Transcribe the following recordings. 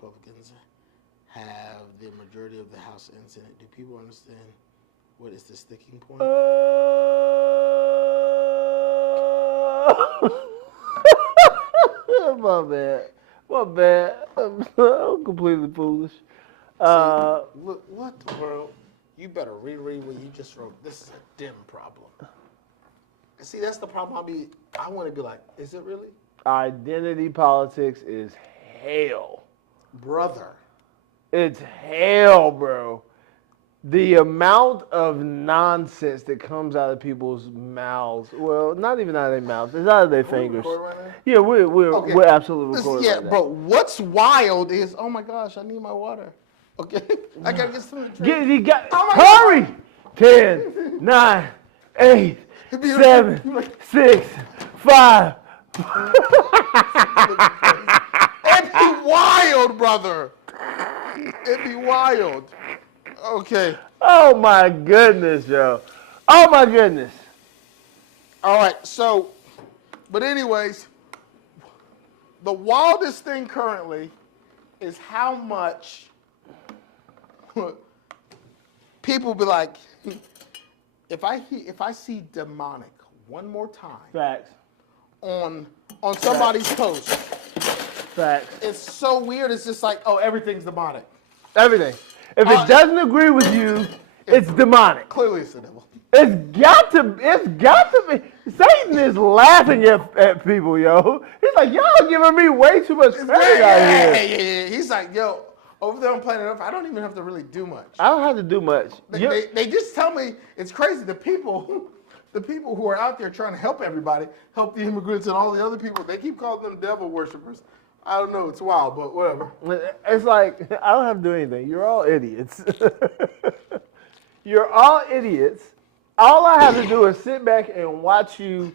Republicans have the majority of the House and Senate, do people understand what is the sticking point? My bad. My bad. I'm completely foolish. See, look, what the world? You better reread what you just wrote. This is a dim problem. See, that's the problem. I want to be like, is it really? Identity politics is hell. Brother. It's hell, bro. The amount of nonsense that comes out of people's mouths, well, not even out of their mouths, it's out of their fingers. Right now? Yeah, we're absolutely recording Yeah, right now. bro, what's wild is, oh my gosh, I need my water. Okay? I got to get something to drink. Hurry! 10, 9, 8, 7, 6, 5. It'd be wild, brother. It'd be wild. Okay. Oh my goodness, yo. Oh my goodness. All right, so, but anyways, the wildest thing currently is how much people be like, if I see demonic one more time Facts. on somebody's post, Facts. it's so weird. It's just like, oh, everything's demonic. Everything. If it doesn't agree with you, it's demonic. Clearly, it's the devil. It's got to be. Satan is laughing at people, yo. He's like, y'all giving me way too much credit out here. Yeah. He's like, yo, over there on Planet Earth, I don't even have to really do much. I don't have to do much. They just tell me it's crazy. The people who are out there trying to help everybody, help the immigrants and all the other people, they keep calling them devil worshippers. I don't know. It's wild, but whatever. It's like, I don't have to do anything. You're all idiots. You're all idiots. All I have to do is sit back and watch you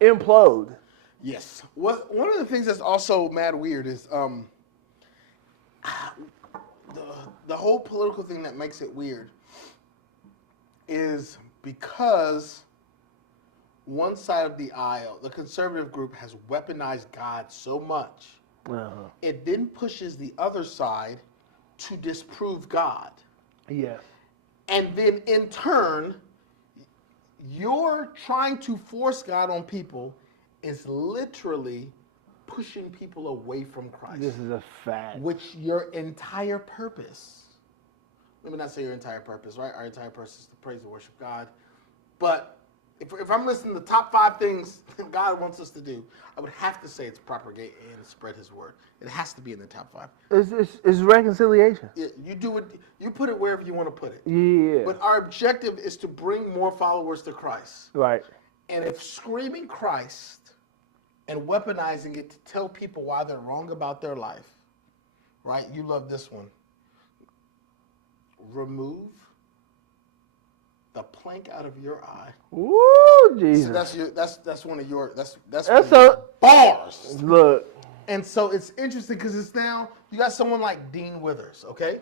implode. Yes. One of the things that's also mad weird is the whole political thing that makes it weird is because one side of the aisle, the conservative group, has weaponized God so much, it then pushes the other side to disprove God. Yes. And then in turn, you're trying to force God on people is literally pushing people away from Christ. This is a fact. Which your entire purpose, let me not say your entire purpose, right? Our entire purpose is to praise and worship God. But if I'm listening to the top 5 things God wants us to do, I would have to say it's propagate and spread His word. It has to be in the top 5. It's reconciliation. Yeah, you do it. You put it wherever you want to put it. Yeah. But our objective is to bring more followers to Christ. Right. And if screaming Christ and weaponizing it to tell people why they're wrong about their life, right? You love this one. Remove the plank out of your eye. Ooh, Jesus. So that's one of your that's bars. Look. And so it's interesting because it's now you got someone like Dean Withers, okay?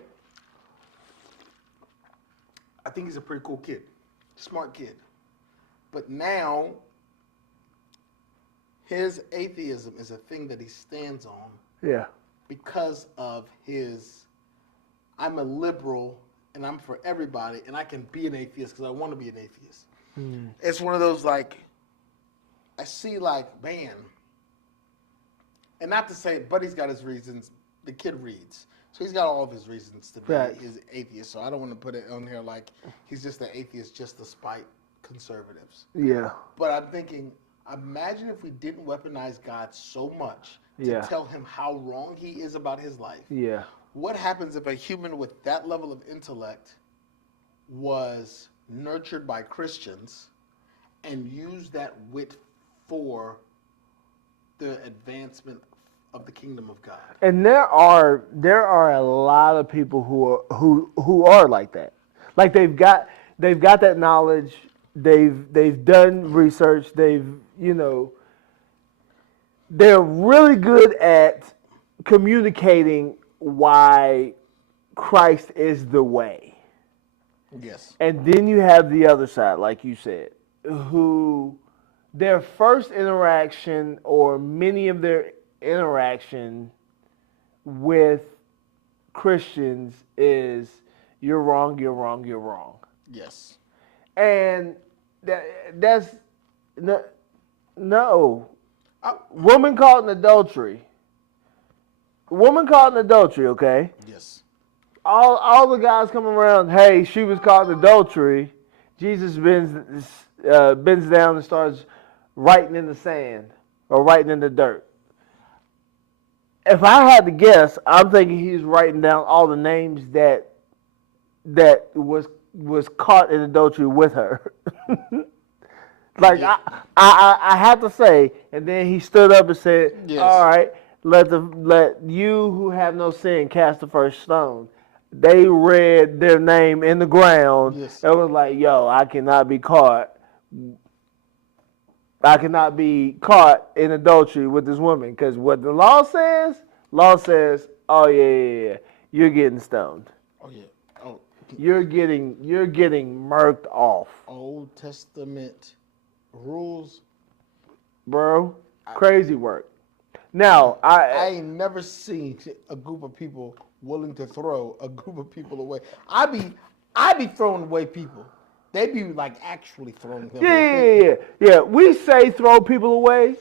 I think he's a pretty cool kid, smart kid. But now his atheism is a thing that he stands on. Yeah. Because of his, I'm a liberal and I'm for everybody and I can be an atheist because I want to be an atheist. It's one of those like, I see like, man, and not to say, Buddy's got his reasons. The kid reads. So he's got all of his reasons to be his atheist. So I don't want to put it on here like he's just an atheist just to spite conservatives. Yeah. But I'm thinking, imagine if we didn't weaponize God so much to tell him how wrong he is about his life. Yeah. What happens if a human with that level of intellect was nurtured by Christians and used that wit for the advancement of the kingdom of God? And there are a lot of people who are like that. Like they've got that knowledge. They've done research. They're really good at communicating why Christ is the way. Yes. And then you have the other side, like you said, who their first interaction or many of their interaction with Christians is you're wrong, you're wrong, you're wrong. Yes. And that's no. I, Woman caught in adultery. Woman caught in adultery, okay? yes. All the guys come around, hey, she was caught in adultery. Jesus bends down and starts writing in the sand or writing in the dirt. If I had to guess, I'm thinking he's writing down all the names that was caught in adultery with her. Like Yeah. I have to say, and then he stood up and said, Yes. "All right, let you who have no sin cast the first stone." They read their name in the ground. Yes. It was like, "Yo, I cannot be caught. I cannot be caught in adultery with this woman because what the law says, oh yeah, you're getting stoned. Oh yeah. Oh, You're getting murked off, Old Testament rules. bro. Crazy work." Now, I ain't never seen a group of people willing to throw a group of people away. I be throwing away people. They be like actually throwing them away. yeah. We say throw people away,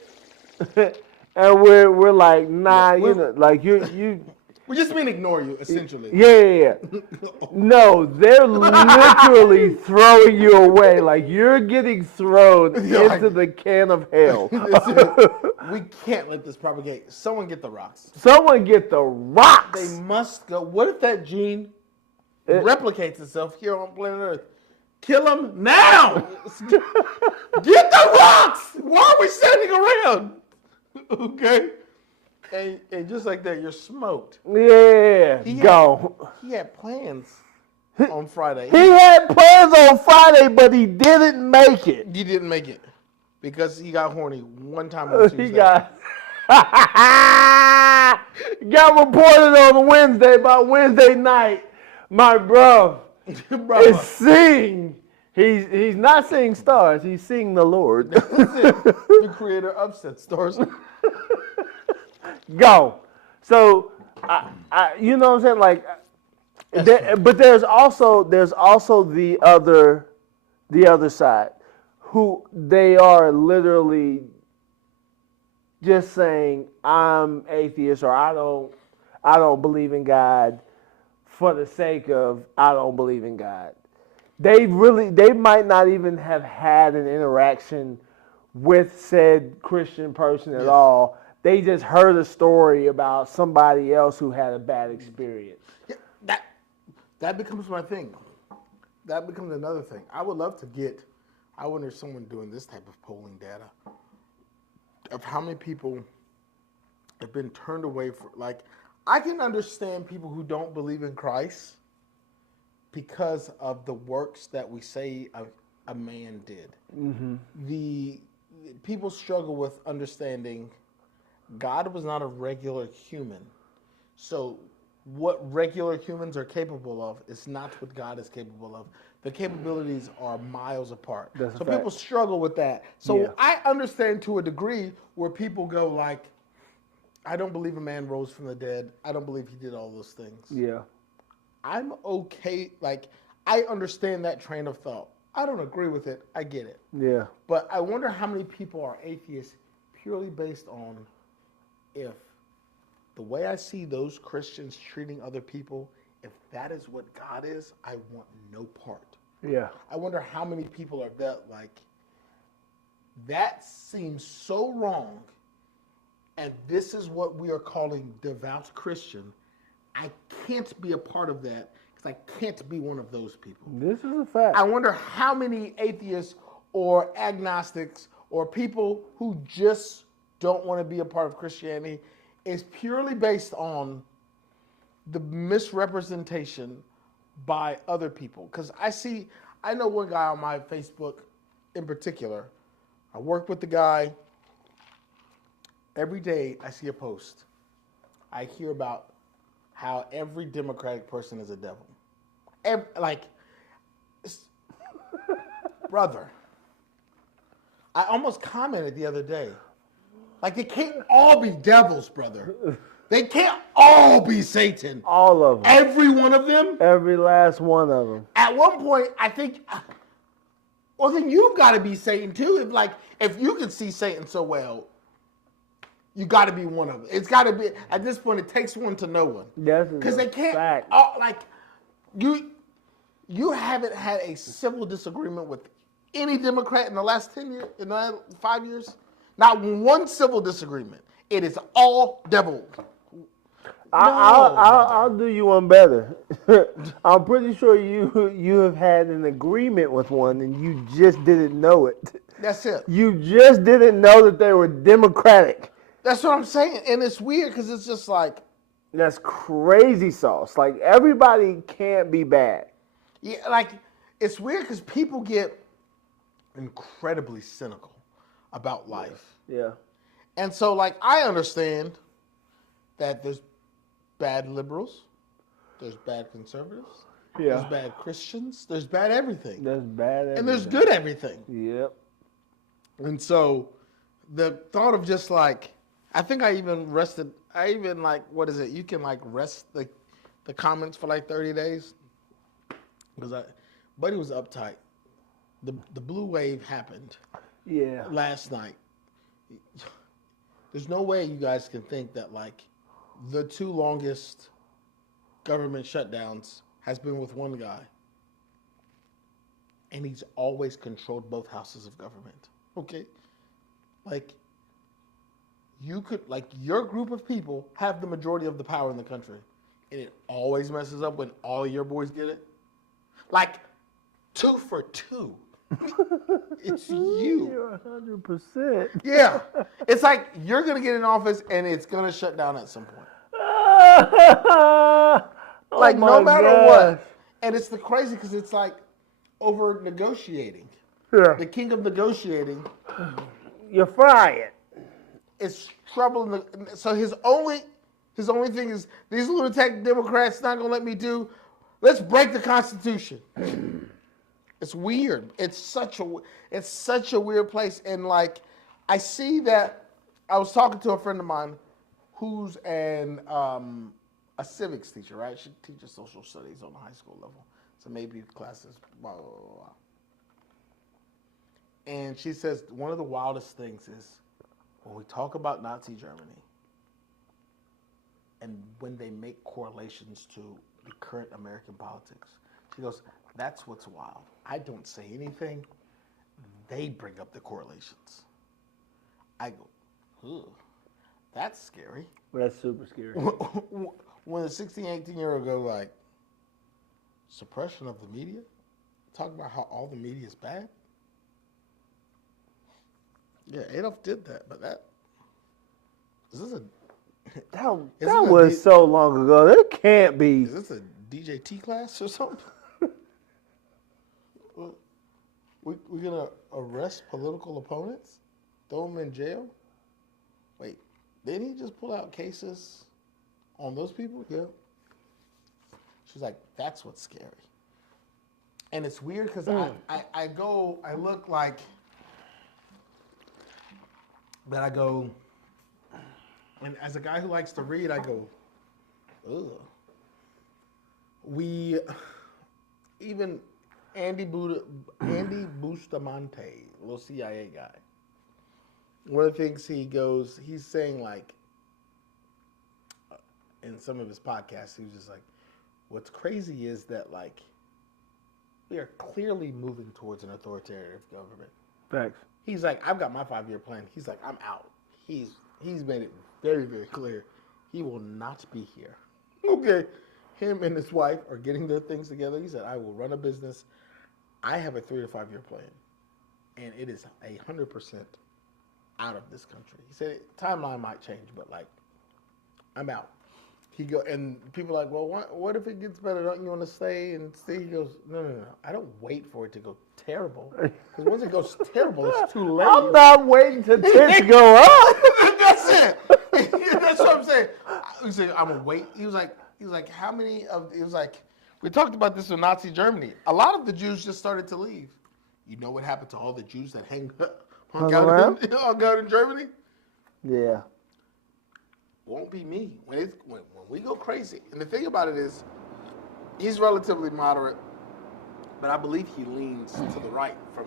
and we're like, nah, Yeah, you know, like you. We just mean ignore you, essentially. Yeah. No, they're literally throwing you away. Like you're getting thrown Yeah, into the can of hell. We can't let this propagate. Someone get the rocks. Someone get the rocks. They must go. What if that gene replicates itself here on planet Earth? Kill them now! Get the rocks! Why are we standing around? Okay? And just like that, you're smoked. Yeah, go. He had plans on Friday. He had plans on Friday, but he didn't make it. He didn't make it because he got horny one time on Tuesday. He got reported on Wednesday. By Wednesday night, my bro is seeing. He's not seeing stars. He's seeing the Lord. The creator upset stars. Go. So, you know what I'm saying? Like, but there's also the other side, who they are literally just saying, I'm atheist or I don't believe in God for the sake of I don't believe in God. They might not even have had an interaction with said Christian person at all. They just heard a story about somebody else who had a bad experience. Yeah, that becomes my thing. That becomes another thing. I would love to get, I wonder if someone doing this type of polling data of how many people have been turned away for, like, I can understand people who don't believe in Christ because of the works that we say a man did. Mm-hmm. The people struggle with understanding God was not a regular human. So what regular humans are capable of is not what God is capable of. The capabilities are miles apart. So people struggle with that. So I understand to a degree where people go like, I don't believe a man rose from the dead. I don't believe he did all those things. Yeah. I'm okay. Like, I understand that train of thought. I don't agree with it. I get it. Yeah. But I wonder how many people are atheists purely based on if the way I see those Christians treating other people, if that is what God is, I want no part. Yeah. I wonder how many people are that like, that seems so wrong, and this is what we are calling devout Christian. I can't be a part of that because I can't be one of those people. This is a fact. I wonder how many atheists or agnostics or people who just don't want to be a part of Christianity is purely based on the misrepresentation by other people. Because I know one guy on my Facebook in particular. I work with the guy. Every day I see a post. I hear about how every Democratic person is a devil. Brother, I almost commented the other day. Like, they can't all be devils, brother. They can't all be Satan. All of them. Every one of them. Every last one of them. At one point, I think, well, then you've got to be Satan too. If you can see Satan so well, you got to be one of them. It's got to be, at this point, it takes one to know one. Because they can't, you haven't had a civil disagreement with any Democrat in the last 10 years, in the last 5 years. Not one civil disagreement. It is all devil. I'll do you one better. I'm pretty sure you have had an agreement with one and you just didn't know it. That's it. You just didn't know that they were Democratic. That's what I'm saying. And it's weird because it's just like. That's crazy sauce. Like, everybody can't be bad. Yeah, like, it's weird because people get incredibly cynical about life. Yeah. And so, like, I understand that there's bad liberals, there's bad conservatives, there's bad Christians, there's bad everything. There's bad everything. And there's good everything. Yep. And so, the thought of just like, I think I even what is it? You can like rest the comments for like 30 days. Because Buddy was uptight. The blue wave happened. Yeah. Last night. There's no way you guys can think that like the 2 longest government shutdowns has been with one guy. And he's always controlled both houses of government. Okay? Like, you could, like, your group of people have the majority of the power in the country. And it always messes up when all your boys get it. Like, 2 for 2. It's you. You're 100%. Yeah. It's like you're going to get in office and it's going to shut down at some point. Like, no matter what. And it's the crazy because it's like over negotiating. Yeah. The king of negotiating. You're frying. It's trouble. So his only thing is these lunatic Democrats not going to let me do. Let's break the Constitution. It's weird. It's such a weird place. And like, I see that. I was talking to a friend of mine who's a civics teacher, right? She teaches social studies on the high school level. So maybe classes, blah, blah, blah, blah. And she says one of the wildest things is when we talk about Nazi Germany and when they make correlations to the current American politics, she goes, that's what's wild. I don't say anything. They bring up the correlations. I go, ugh, that's scary. That's super scary. When a 16, 18-year-old go like, suppression of the media? Talk about how all the media is bad? Yeah, Adolf did that, but that was so long ago. There can't be. Is this a DJT class or something? We're gonna arrest political opponents, throw them in jail. Wait, didn't he just pull out cases on those people? Yeah. She's like, that's what's scary. And it's weird because I look like. But I go, and as a guy who likes to read, I go, ugh. Even Andy Bustamante, little CIA guy, one of the things he's saying like, in some of his podcasts, he was just like, what's crazy is that like, we are clearly moving towards an authoritarian government. Thanks. He's like, I've got my 5-year plan. He's like, I'm out. He's made it very, very clear. He will not be here. Okay. Him and his wife are getting their things together. He said, I will run a business. I have a 3 to 5 year plan. And it is 100% out of this country. He said, timeline might change, but like, I'm out. And people are like, well, what if it gets better? Don't you want to stay and stay? He goes, no. I don't wait for it to go terrible. Because once it goes terrible, it's too late. I'm not waiting to tits go up. That's it. That's what I'm saying. He said, I'm going to wait. He was like, how many of, he was like, we talked about this in Nazi Germany. A lot of the Jews just started to leave. You know what happened to all the Jews that hung out in Germany? Yeah. won't be me when we go crazy. And the thing about it is, he's relatively moderate, but I believe he leans to the right from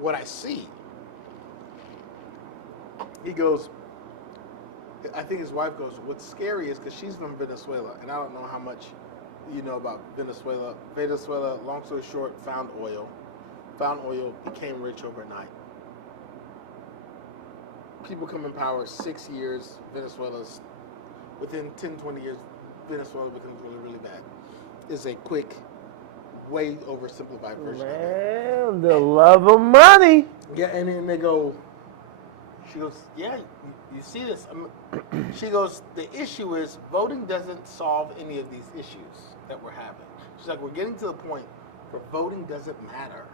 what I see. He goes, I think his wife goes, what's scary is because she's from Venezuela, and I don't know how much you know about Venezuela. Venezuela, long story short, found oil, became rich overnight. People come in power 6 years, Venezuela's, within 10, 20 years, Venezuela becomes really, really bad. It's a quick, way oversimplified version of it. Man, the love of money. Yeah, and then they go, she goes, yeah, you see this. She goes, the issue is voting doesn't solve any of these issues that we're having. She's like, we're getting to the point where voting doesn't matter.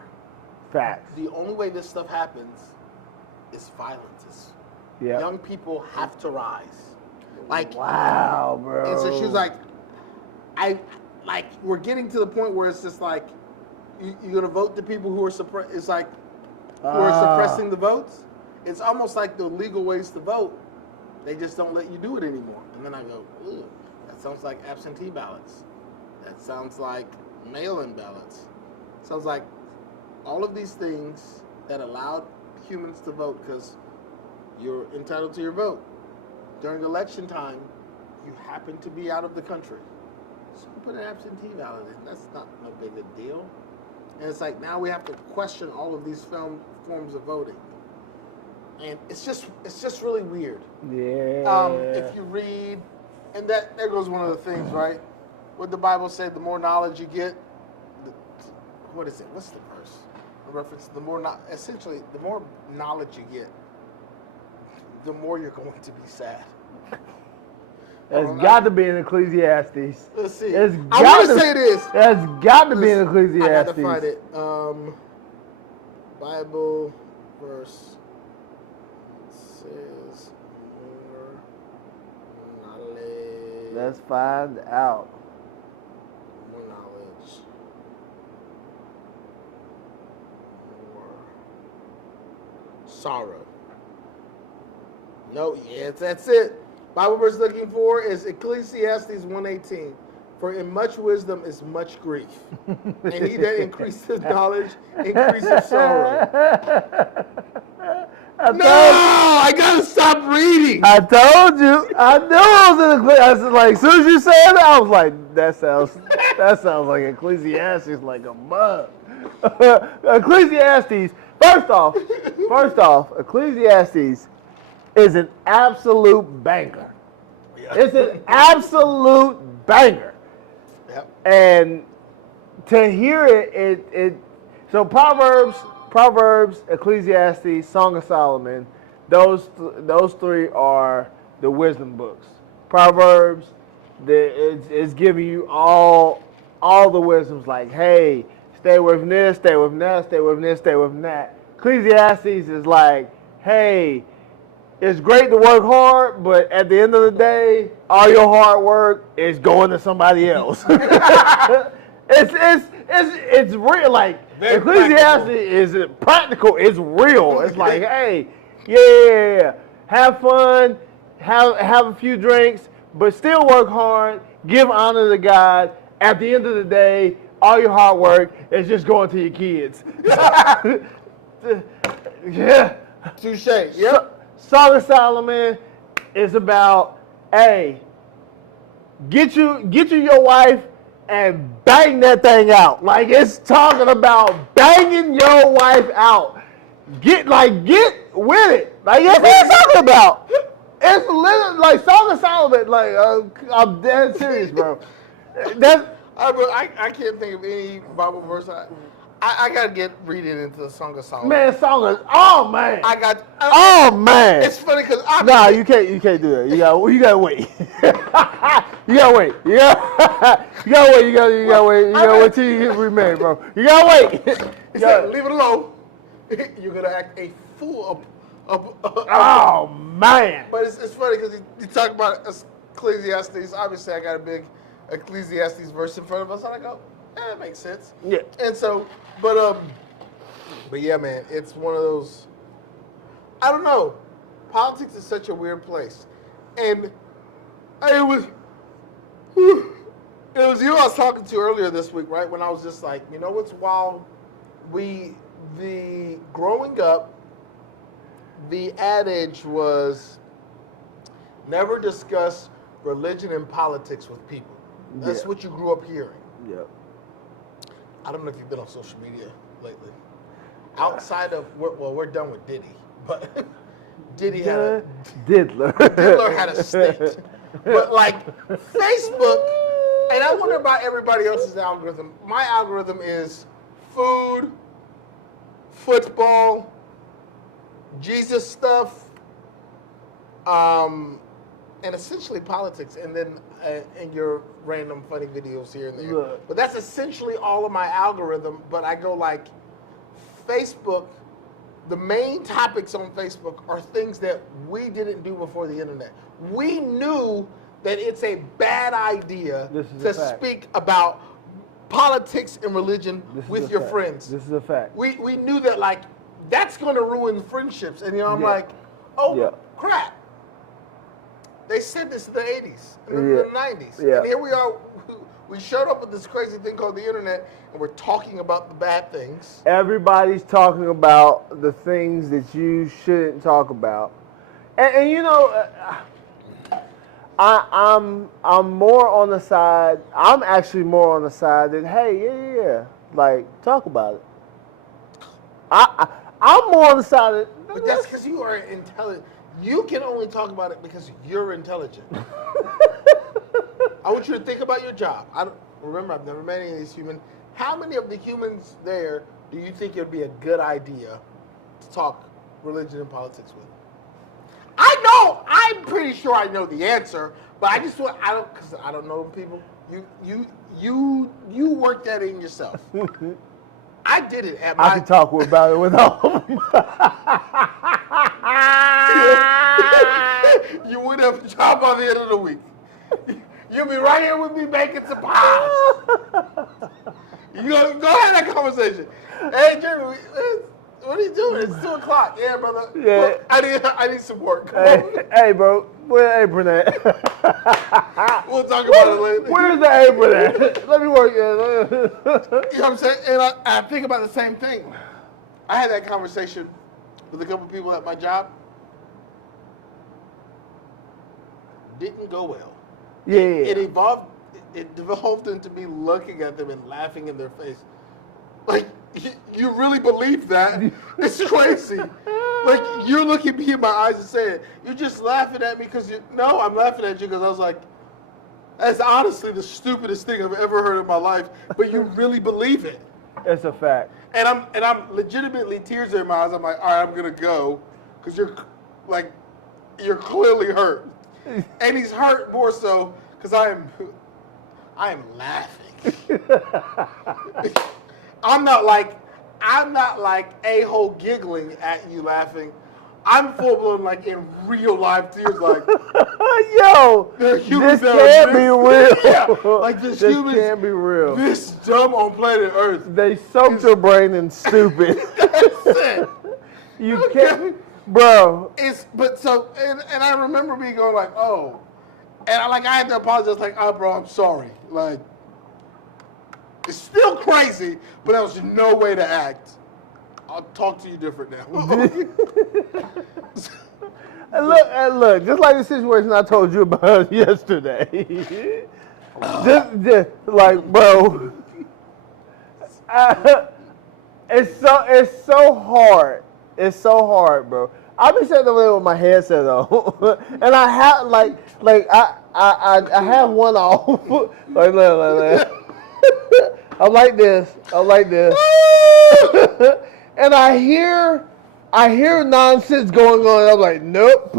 Facts. The only way this stuff happens is violence. Young people have to rise. Like, wow, bro. And so she was like, we're getting to the point where it's just like, you're gonna vote the people who are who are suppressing the votes. It's almost like the legal ways to vote. They just don't let you do it anymore. And then I go, ooh, that sounds like absentee ballots. That sounds like mail-in ballots. Sounds like all of these things that allowed humans to vote because you're entitled to your vote. During election time, you happen to be out of the country. So put an absentee ballot in. That's not no big a deal. And it's like now we have to question all of these forms of voting. And it's just really weird. Yeah. If you read, and there goes one of the things, right? What the Bible said, the more knowledge you get, what is it? What's the verse? The reference, the more knowledge you get, the more you're going to be sad. That's got to be in Ecclesiastes. Let's see. I want to say this. That's got to be in Ecclesiastes. I got to find it. Bible verse says more knowledge. Let's find out. More knowledge. More sorrow. No, yes, that's it. Bible verse looking for is Ecclesiastes 1:18. For in much wisdom is much grief, and he that increases knowledge increases sorrow. I gotta stop reading. I told you. I knew it was in Ecclesiastes. I was like, as soon as you said it, I was like, that sounds like Ecclesiastes like a mug. Ecclesiastes. First off, Ecclesiastes is an absolute banger. Yeah. It's an absolute banger. Yep. And to hear it so Proverbs, Ecclesiastes, Song of Solomon, those three are the wisdom books. Proverbs, it's giving you all the wisdoms like, hey, stay away from this, stay away from that, stay away from this, stay away from that. Ecclesiastes is like, hey, it's great to work hard, but at the end of the day, all your hard work is going to somebody else. It's real. Like Very Ecclesiastes is practical. It's real. It's like, hey, yeah, have fun, have a few drinks, but still work hard. Give honor to God. At the end of the day, all your hard work is just going to your kids. Yeah. Touche. Yep. Song of Solomon is about, hey, get you your wife and bang that thing out. Like it's talking about banging your wife out. Get with it. Like that's what it's talking about. It's literally like Song of Solomon. Like I'm dead serious, bro. I can't think of any Bible verse. I gotta get reading into the Song of Solomon. Man, oh man. Man. It's funny because Nah, you can't do that. You gotta wait. You gotta wait. You gotta wait till you get remarried, bro. You gotta wait. He said, leave it alone. You're gonna act a fool. Oh man. But it's funny because you talk about Ecclesiastes. Obviously, I got a big Ecclesiastes verse in front of us, and I go, that makes sense. Yeah. And so, but yeah, man, it's one of those. I don't know. Politics is such a weird place. And it was you I was talking to earlier this week, right? When I was just like, you know what's wild? Growing up, the adage was never discuss religion and politics with people. That's Yeah. what you grew up hearing. Yep. I don't know if you've been on social media lately. Outside of, we're done with Diddy, but Diddy had Diddler. Diddler had a stint. But like Facebook, and I wonder about everybody else's algorithm. My algorithm is food, football, Jesus stuff, and essentially politics, and then and your random funny videos here and there. Look. But that's essentially all of my algorithm. But I go like Facebook. The main topics on Facebook are things that we didn't do before the internet. We knew that it's a bad idea This is to a fact. speak about politics and religion This is with a your fact. friends. This is a fact. We knew that like that's going to ruin friendships, and I'm Yeah. like, oh Yeah. crap! They said this in the '80s, in Yeah. the '90s, Yeah. and here we are. We showed up with this crazy thing called the internet, and we're talking about the bad things. Everybody's talking about the things that you shouldn't talk about, and you know, I'm more on the side. I'm actually more on the side that hey, yeah, like talk about it. I'm more on the side that. But that's because you are intelligent. You can only talk about it because you're intelligent. I want you to think about your job. Remember, I've never met any of these humans. How many of the humans there do you think it would be a good idea to talk religion and politics with? I know. I'm pretty sure I know the answer, but I just want because I don't know people. You work that in yourself. I did it at my. I can talk about it with all of them. You would have a job by the end of the week. You'll be right here with me making some pies. You go ahead and have that conversation. Hey, Jeremy, what are you doing? It's 2:00. Yeah, brother. Yeah. Look, I need some work. Come on. Hey, bro, where the apron at? We'll talk about it later. Where's the apron at? Let me work it. You know what I'm saying? And I think about the same thing. I had that conversation with a couple people at my job. Didn't go well. Yeah. It devolved into me looking at them and laughing in their face. Like, you really believe that? It's crazy. Like, you're looking me in my eyes and saying, you're just laughing at me because no, I'm laughing at you because I was like, that's honestly the stupidest thing I've ever heard in my life, but you really believe it. It's a fact. And I'm legitimately tears in my eyes. I'm like, all right, I'm gonna go, because you're clearly hurt, and he's hurt more so because I am laughing. I'm not like a-hole giggling at you laughing. I'm full blown like in real life tears, like Yo, there are humans this that are can't be real. Yeah, like there's This humans can't be real. this dumb on planet Earth. They soaked your brain in stupid. That's it. You Okay. can't, bro. And I remember me going like, oh, and I had to apologize, like, oh, bro, I'm sorry. Like, it's still crazy, but there was no way to act. I'll talk to you different now. And look, just like the situation I told you about yesterday. just like, bro, it's so hard. It's so hard, bro. I've been sitting over there with my headset on, and I have I have one off. like. I'm like this. And I hear nonsense going on. And I'm like, nope.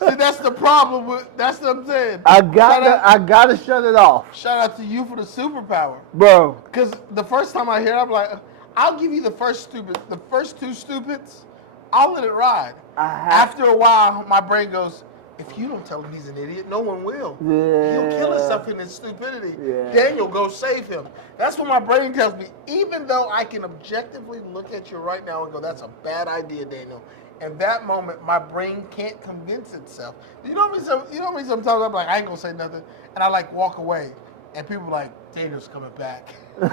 See, that's the problem. That's what I'm saying. I gotta shut it off, Shout out to you for the superpower. bro. Because the first time I hear it, I'm like, I'll give you the first two stupids, I'll let it ride. After a while, my brain goes, if you don't tell him he's an idiot, no one will. He'll kill himself in his stupidity. Yeah. Daniel, go save him. That's what my brain tells me. Even though I can objectively look at you right now and go, that's a bad idea, Daniel. In that moment, my brain can't convince itself. You know what I mean? You know what I mean? Sometimes I'm like, I ain't gonna say nothing, and I like walk away, and people are like, Daniel's coming back, and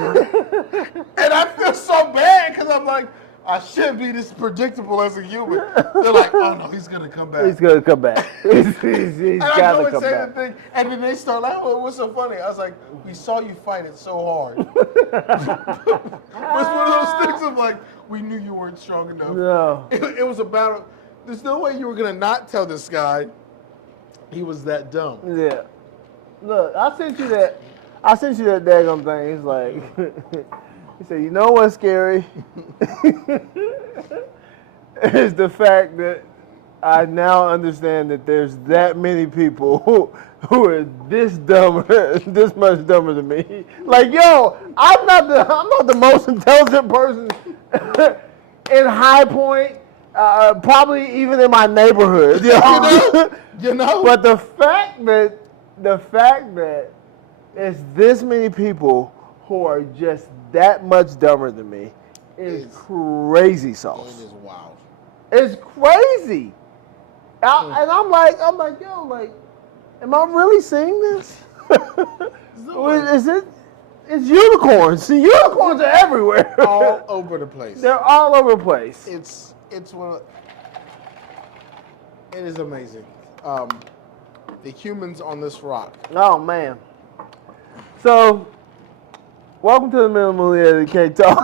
I feel so bad because I'm like, I shouldn't be this predictable as a human. They're like, oh no, he's gonna come back. He's gonna come back. He's And I gotta go and come say back. the thing, and then they start laughing. Well, what's so funny? I was like, we saw you fight it so hard. It was one of those things of like, we knew you weren't strong enough. No. It was a battle. There's no way you were gonna not tell this guy he was that dumb. Yeah. Look, I sent you that daggone thing. It's like, he said, you know what's scary? Is the fact that I now understand that there's that many people who are this much dumber than me. Like, yo, I'm not the most intelligent person in High Point, probably even in my neighborhood. You know. But the fact that it's this many people who are just that much dumber than me is crazy It sauce. is wild. It's crazy. And I'm like, yo, like, am I really seeing this? Is it? It's unicorns. See, unicorns are everywhere. All over the place. They're all over the place. It's one. It is amazing. The humans on this rock. Oh man. So, welcome to the Minimal K Talk.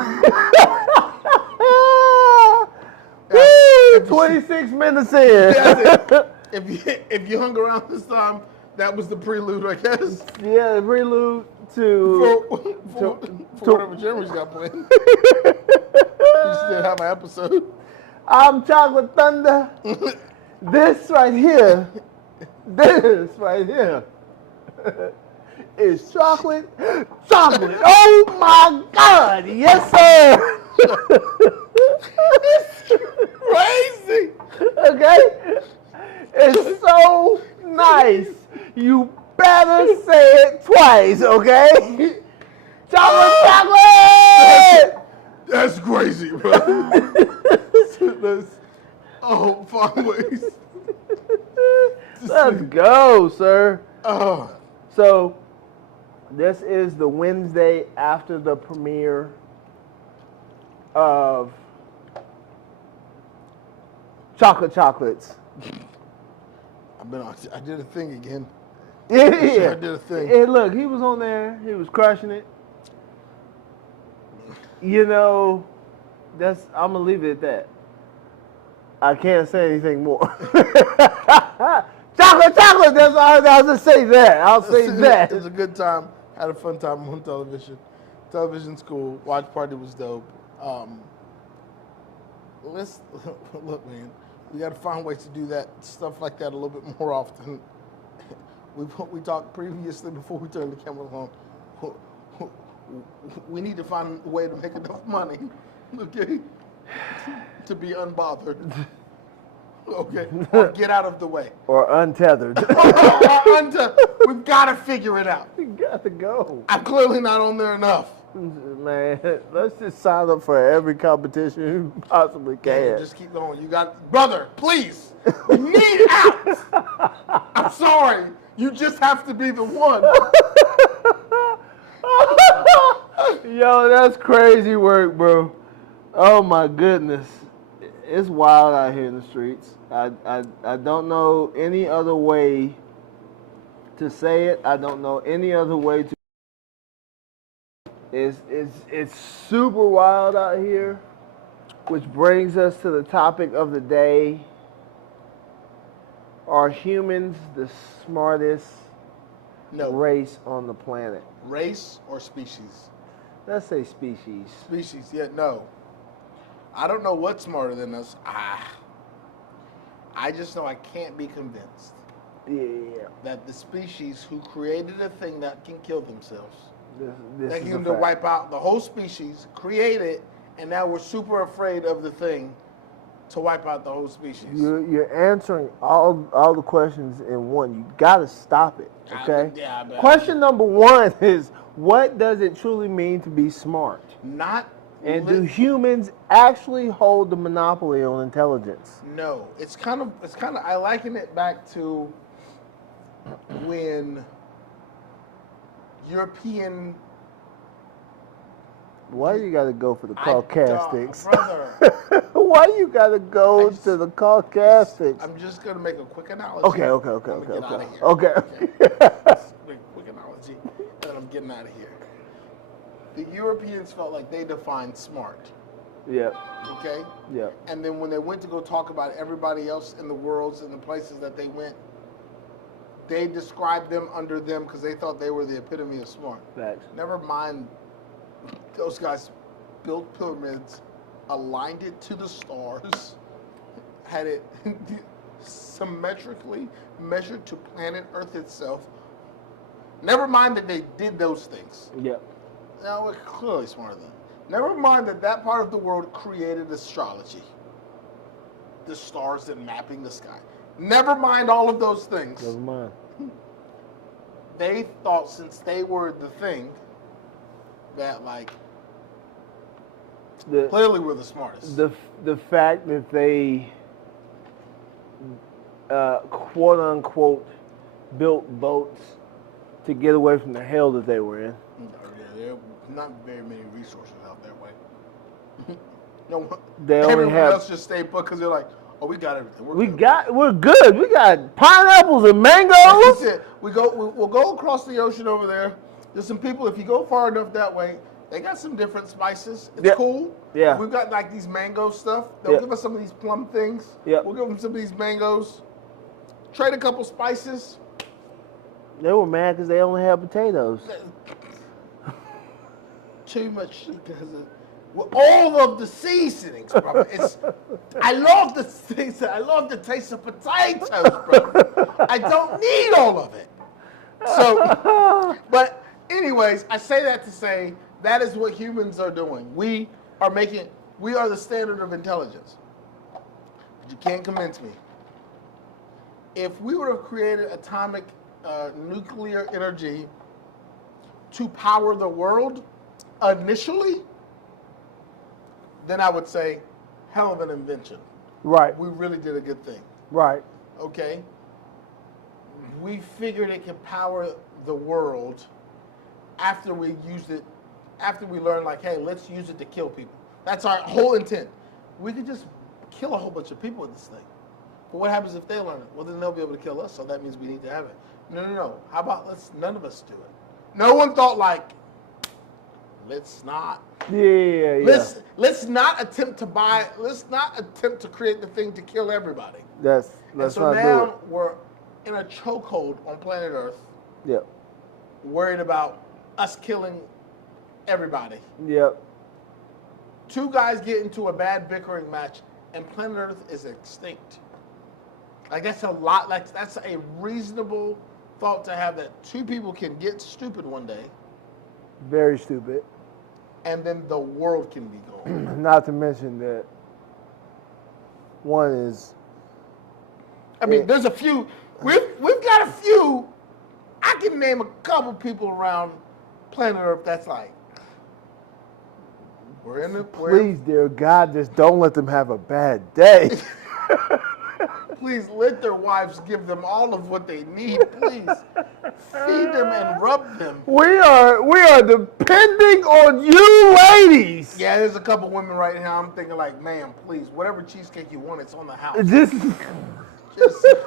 Woo! 26 minutes in. That's it. If you hung around this time, that was the prelude, I guess. Yeah, the prelude to For whatever Jeremy's got playing. You still have an episode. I'm Chocolate Thunder. This right here is chocolate. Oh my God! Yes, sir. Crazy. Okay, it's so nice. You better say it twice, okay? Chocolate. That's crazy, bro. Oh, fun ways. Let's go, sir. Oh. So, this is the Wednesday after the premiere of Chocolates. I did a thing again. Yeah. I did a thing. And look, he was on there. He was crushing it. You know, I'm gonna leave it at that. I can't say anything more. Chocolate. That's all. I'll just say that. I'll say that. It was a good time. Had a fun time on television. Television's cool. Watch party was dope. Let's look, man. We got to find ways to do that stuff like that a little bit more often. We talked previously before we turned the cameras on. We need to find a way to make enough money, okay, to be unbothered. Okay, or get out of the way. Or untethered. We've got to figure it out. You got to go. I'm clearly not on there enough. Man, let's just sign up for every competition you possibly can. Yeah, just keep going. You got, brother, please. We need out. I'm sorry. You just have to be the one. Yo, that's crazy work, bro. Oh my goodness. It's wild out here in the streets. I don't know any other way to say it. I don't know any other way to. It's super wild out here, which brings us to the topic of the day. Are humans the smartest race on the planet? Race or species? Let's say species. Species, yeah, no. I don't know what's smarter than us. I just know I can't be convinced Yeah. that the species who created a thing that can kill themselves, This that is can a fact. wipe out the whole species, create it, and now we're super afraid of the thing to wipe out the whole species. You're answering all the questions in one. You gotta stop it. Okay. But Question number one is, what does it truly mean to be smart? not And do humans actually hold the monopoly on intelligence? No, it's kind of I liken it back to when European. Why you got to go for the Caucasics? Brother. Why you got to go to the Caucasics? I'm just gonna make a quick analogy. Okay. I'm gonna get out of here. Okay. Just make a quick analogy, and I'm getting out of here. The Europeans felt like they defined smart. Yep. Okay. Yep. And then when they went to go talk about everybody else in the worlds and the places that they went, they described them under them because they thought they were the epitome of smart. Facts. Never mind, those guys built pyramids, aligned it to the stars, had it symmetrically measured to planet Earth itself. Never mind that they did those things. Yep. Now we're clearly smarter than them. Never mind that part of the world created astrology, the stars and mapping the sky. Never mind all of those things. Never mind. They thought since they were the thing, that like clearly we're the smartest. The fact that they quote unquote built boats to get away from the hell that they were in. There are not very many resources out that way. No, they only everyone have. else just stay put because they're like, oh, we got everything. We're good. We got pineapples and mangoes. That's it. We'll go across the ocean over there. There's some people. If you go far enough that way, they got some different spices. It's cool. Yeah. We've got like these mango stuff. They'll give us some of these plum things. Yeah. We'll give them some of these mangoes. Trade a couple spices. They were mad because they only had potatoes. Too much because of all of the seasonings, brother. I love the season. I love the taste of potatoes, brother. I don't need all of it. So, but anyways, I say that to say that is what humans are doing. We are the standard of intelligence. But you can't convince me. If we would have created atomic nuclear energy to power the world initially, then I would say, hell of an invention. Right. We really did a good thing. Right. Okay? We figured it could power the world after we used it, after we learned, like, hey, let's use it to kill people. That's our whole intent. We could just kill a whole bunch of people with this thing. But what happens if they learn it? Well, then they'll be able to kill us, so that means we need to have it. No. How about none of us do it? No one thought, like, let's not. Yeah. Let's not attempt to create the thing to kill everybody. Let's not do it. So now we're in a chokehold on planet Earth. Yep. Worried about us killing everybody. Yep. Two guys get into a bad bickering match, and planet Earth is extinct. Like that's a lot. Like that's a reasonable thought to have, that two people can get stupid one day. Very stupid. And then the world can be gone. Not to mention that one is. I mean, there's a few. We've got a few. I can name a couple people around planet Earth that's like, Please, dear God, just don't let them have a bad day. Please let their wives give them all of what they need. Please feed them and rub them. We are depending on you, ladies. Yeah, there's a couple women right now. I'm thinking like, man, please, whatever cheesecake you want, it's on the house. Just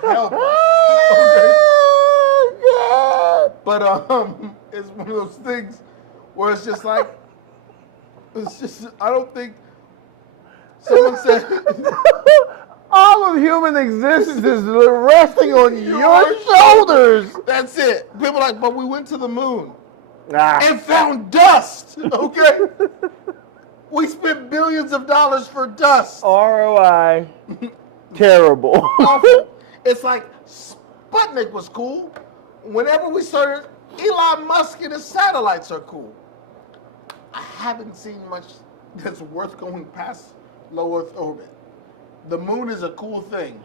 help us. Okay? But it's one of those things where it's just like, I don't think someone said. All of human existence is resting on your shoulders. That's it. People are like, but we went to the moon and found dust. Okay, we spent billions of dollars for dust. ROI, terrible. Awful. It's like Sputnik was cool. Whenever we started, Elon Musk and his satellites are cool. I haven't seen much that's worth going past low Earth orbit. The moon is a cool thing.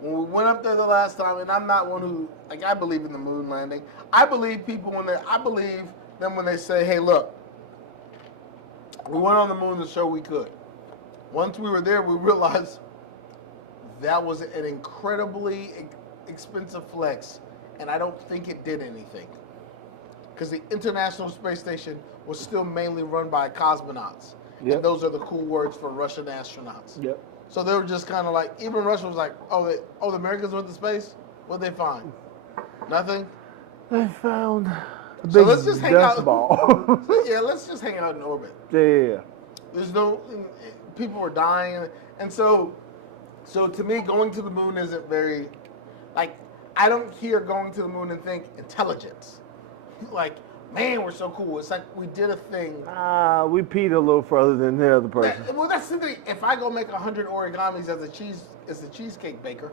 When we went up there the last time, and I'm not one who, like, I believe in the moon landing. I believe them when they say, hey, look, We went on the moon to show we could. Once we were there, we realized that was an incredibly expensive flex, and I don't think it did anything. Because the International Space Station was still mainly run by cosmonauts. Yep. And those are the cool words for Russian astronauts. Yep. So they were just kind of like, even Russia was like, the Americans went to space? What'd they find? Nothing? They found a So big let's just hang dust out. ball. Yeah, let's just hang out in orbit. Yeah. There's no, people were dying. And so to me, going to the moon isn't very, like, I don't hear going to the moon and think intelligence. Like, man, we're so cool. It's like we did a thing. We peed a little further than the other person. Well, that's the thing. If I go make 100 origamis as a cheesecake baker,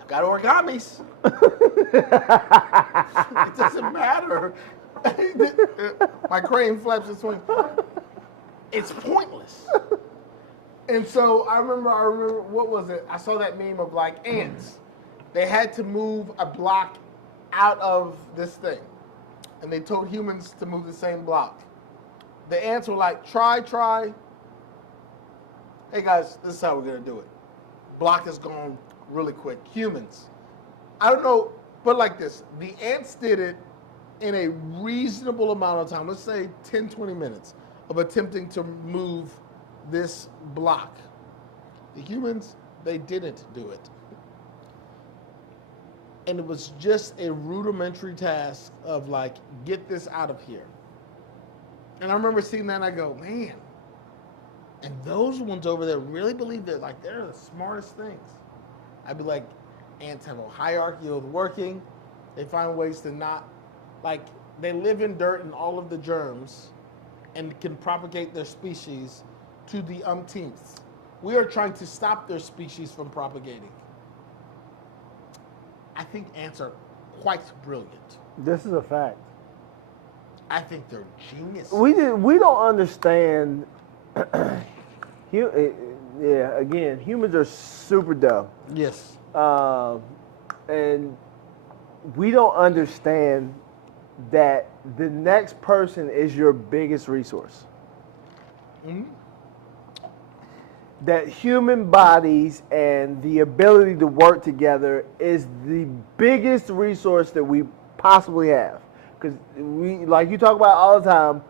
I've got origamis. It doesn't matter. My crane flaps and swings. It's pointless. And so I remember, what was it? I saw that meme of like ants. They had to move a block out of this thing. And they told humans to move the same block. The ants were like, try. Hey guys, this is how we're gonna do it. Block is gone really quick. Humans. I don't know, but like this, the ants did it in a reasonable amount of time. Let's say 10, 20 minutes of attempting to move this block. The humans, they didn't do it. And it was just a rudimentary task of like, get this out of here. And I remember seeing that and I go, man, and those ones over there really believe that like they're the smartest things. I'd be like, ants have a hierarchy of working. They find ways to not, like, they live in dirt and all of the germs and can propagate their species to the umpteenth. We are trying to stop their species from propagating. I think ants are quite brilliant. This is a fact. I think they're genius. We don't understand. Again, humans are super dumb. Yes. And we don't understand that the next person is your biggest resource. Mm-hmm. That human bodies and the ability to work together is the biggest resource that we possibly have. Because we, like you talk about all the time,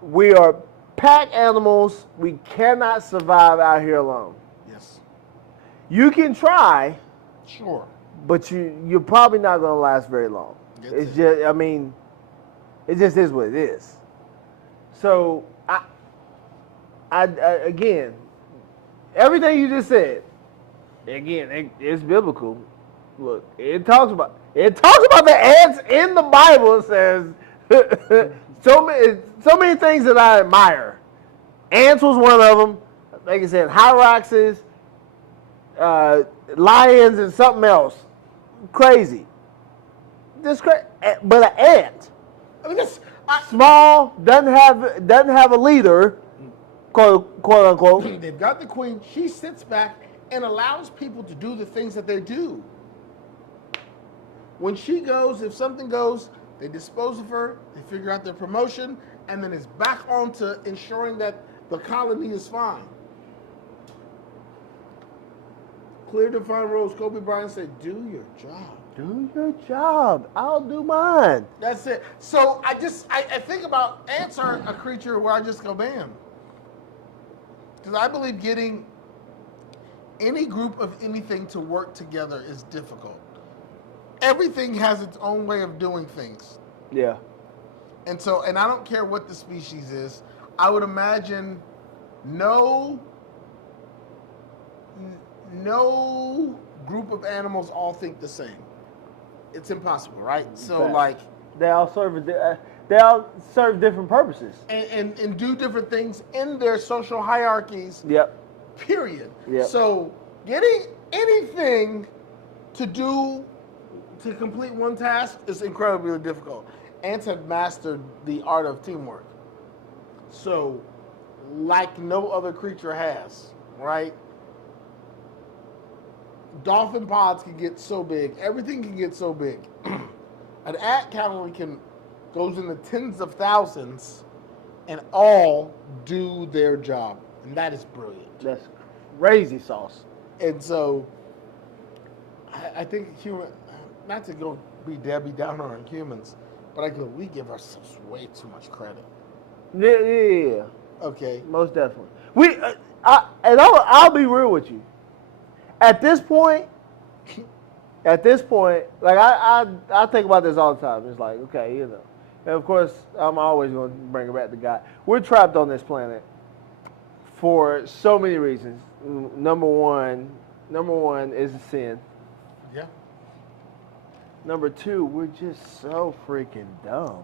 we are pack animals. We cannot survive out here alone. Yes. You can try, Sure. but you're probably not going to last very long. It's just, I mean, it just is what it is. So, I again, everything you just said, again, it's biblical. Look, it talks about the ants in the Bible. It says so many things that I admire. Ants was one of them. Like I said, hyraxes, lions, and something else. Crazy. But an ant, I mean, small, doesn't have a leader, quote unquote. they've got the queen. She sits back and allows people to do the things that they do. When she goes, if something goes, they dispose of her, they figure out their promotion, and then it's back on to ensuring that the colony is fine. Clear, defined roles. Kobe Bryant said, do your job. Do your job. I'll do mine. That's it. So I think about ants are a creature where I just go, bam. Because I believe getting any group of anything to work together is difficult. Everything has its own way of doing things. Yeah. And I don't care what the species is. I would imagine no group of animals all think the same. It's impossible, right? So Fact. like they all serve different purposes. and do different things in their social hierarchies. Yep. Period. Yep. So getting anything to complete one task is incredibly difficult. Ants have mastered the art of teamwork. So, like no other creature has, right? Dolphin pods can get so big. Everything can get so big. An ant colony goes in the tens of thousands and all do their job, and that is brilliant. That's crazy sauce. And so, I think human, not to go be Debbie Downer on humans, but I go, we give ourselves way too much credit. Yeah. Okay. Most definitely. I'll be real with you. At this point, like I think about this all the time. It's like, okay, you know. And of course, I'm always going to bring it back to God. We're trapped on this planet for so many reasons. Number one is sin. Yeah. Number two, we're just so freaking dumb.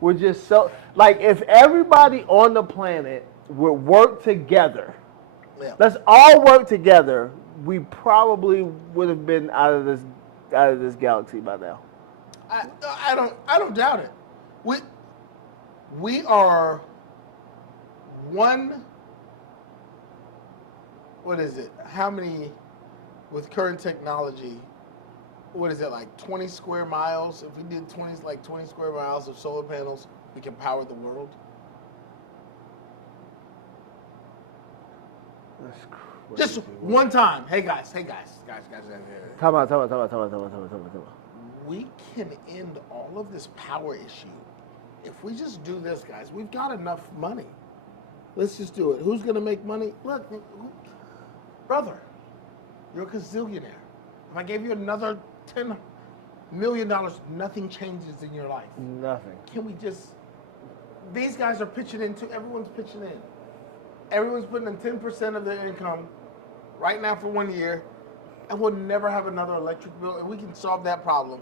We're just so, like, if everybody on the planet would work together, Yeah. let's all work together, we probably would have been out of this galaxy by now. I don't doubt it. We are one. What is it? How many with current technology? What is it, like 20 square miles? If we did 20 square miles of solar panels, we can power the world. That's crazy. Just one time. Hey guys. Time out. We can end all of this power issue if we just do this, guys. We've got enough money. Let's just do it. Who's gonna make money? Look, brother, you're a gazillionaire. If I gave you another $10 million, nothing changes in your life. Nothing. Can we just? These guys are pitching in too. Everyone's pitching in. Everyone's putting in 10% of their income right now for 1 year, and we'll never have another electric bill, and we can solve that problem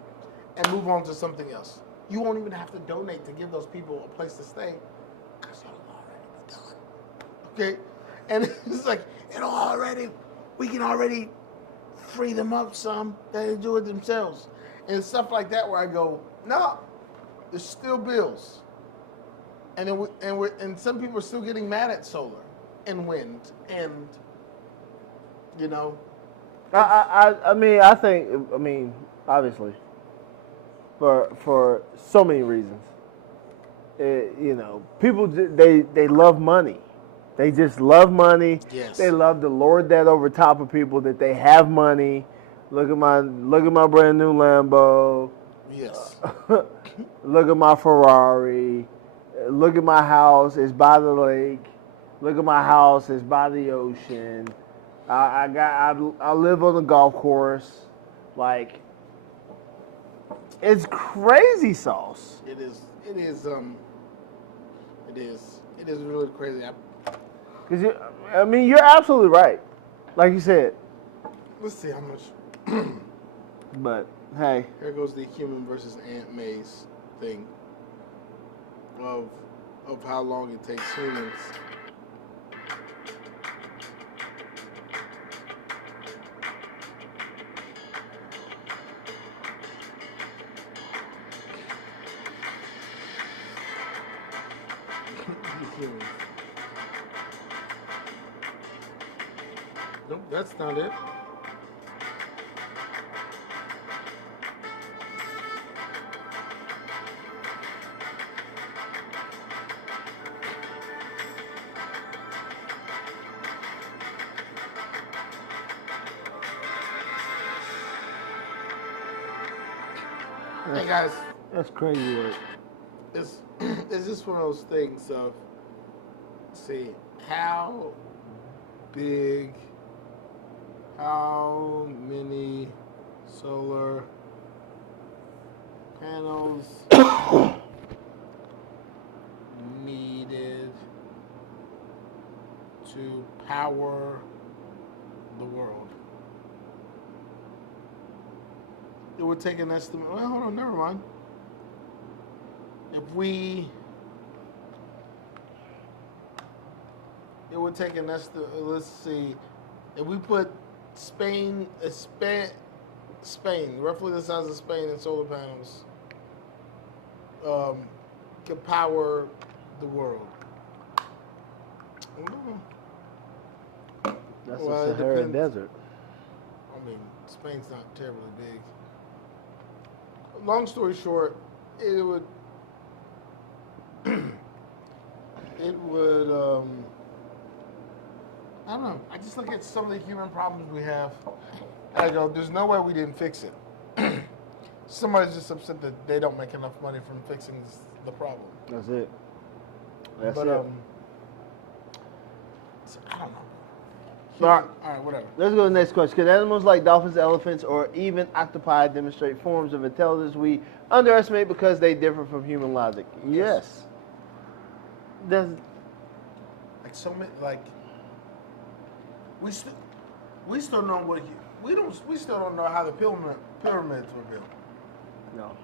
and move on to something else. You won't even have to donate to give those people a place to stay because it'll already be done. Okay? And it's like, we can already free them up some that they do it themselves. And stuff like that where I go, no, there's still bills. And and some people are still getting mad at solar and wind and, you know. I mean, obviously, for so many reasons, you know, people they love money. They just love money. Yes. They love to lord that over top of people that they have money. Look at my brand new Lambo. Yes. Look at my Ferrari. Look at my house. It's by the lake. Look at my house. It's by the ocean. I live on the golf course. Like, it's crazy sauce. It is really crazy. Cause you're absolutely right. Like you said. Let's see how much. But hey, Here goes the human versus Aunt May's thing of how long it takes humans. Nope, that's not it. Hey guys, that's crazy work. it's just one of those things of, see, how many solar panels needed to power the world? It would take an estimate. Well, hold on, never mind. It would take an estimate. Let's see. If we put Spain, roughly the size of Spain in solar panels, could power the world. That's Well, the it Sahara depends. Desert. I mean, Spain's not terribly big. Long story short, it would it would. I don't know. I just look at some of the human problems we have. And I go, there's no way we didn't fix it. Somebody's just upset that they don't make enough money from fixing the problem. That's it. That's But it. so I don't know. All All right, whatever. Let's go to the next question. Can animals like dolphins, elephants, or even octopi demonstrate forms of intelligence we underestimate because they differ from human logic? Yes. Does Like so many, like we still don't know we still don't know how the pyramids were built. no.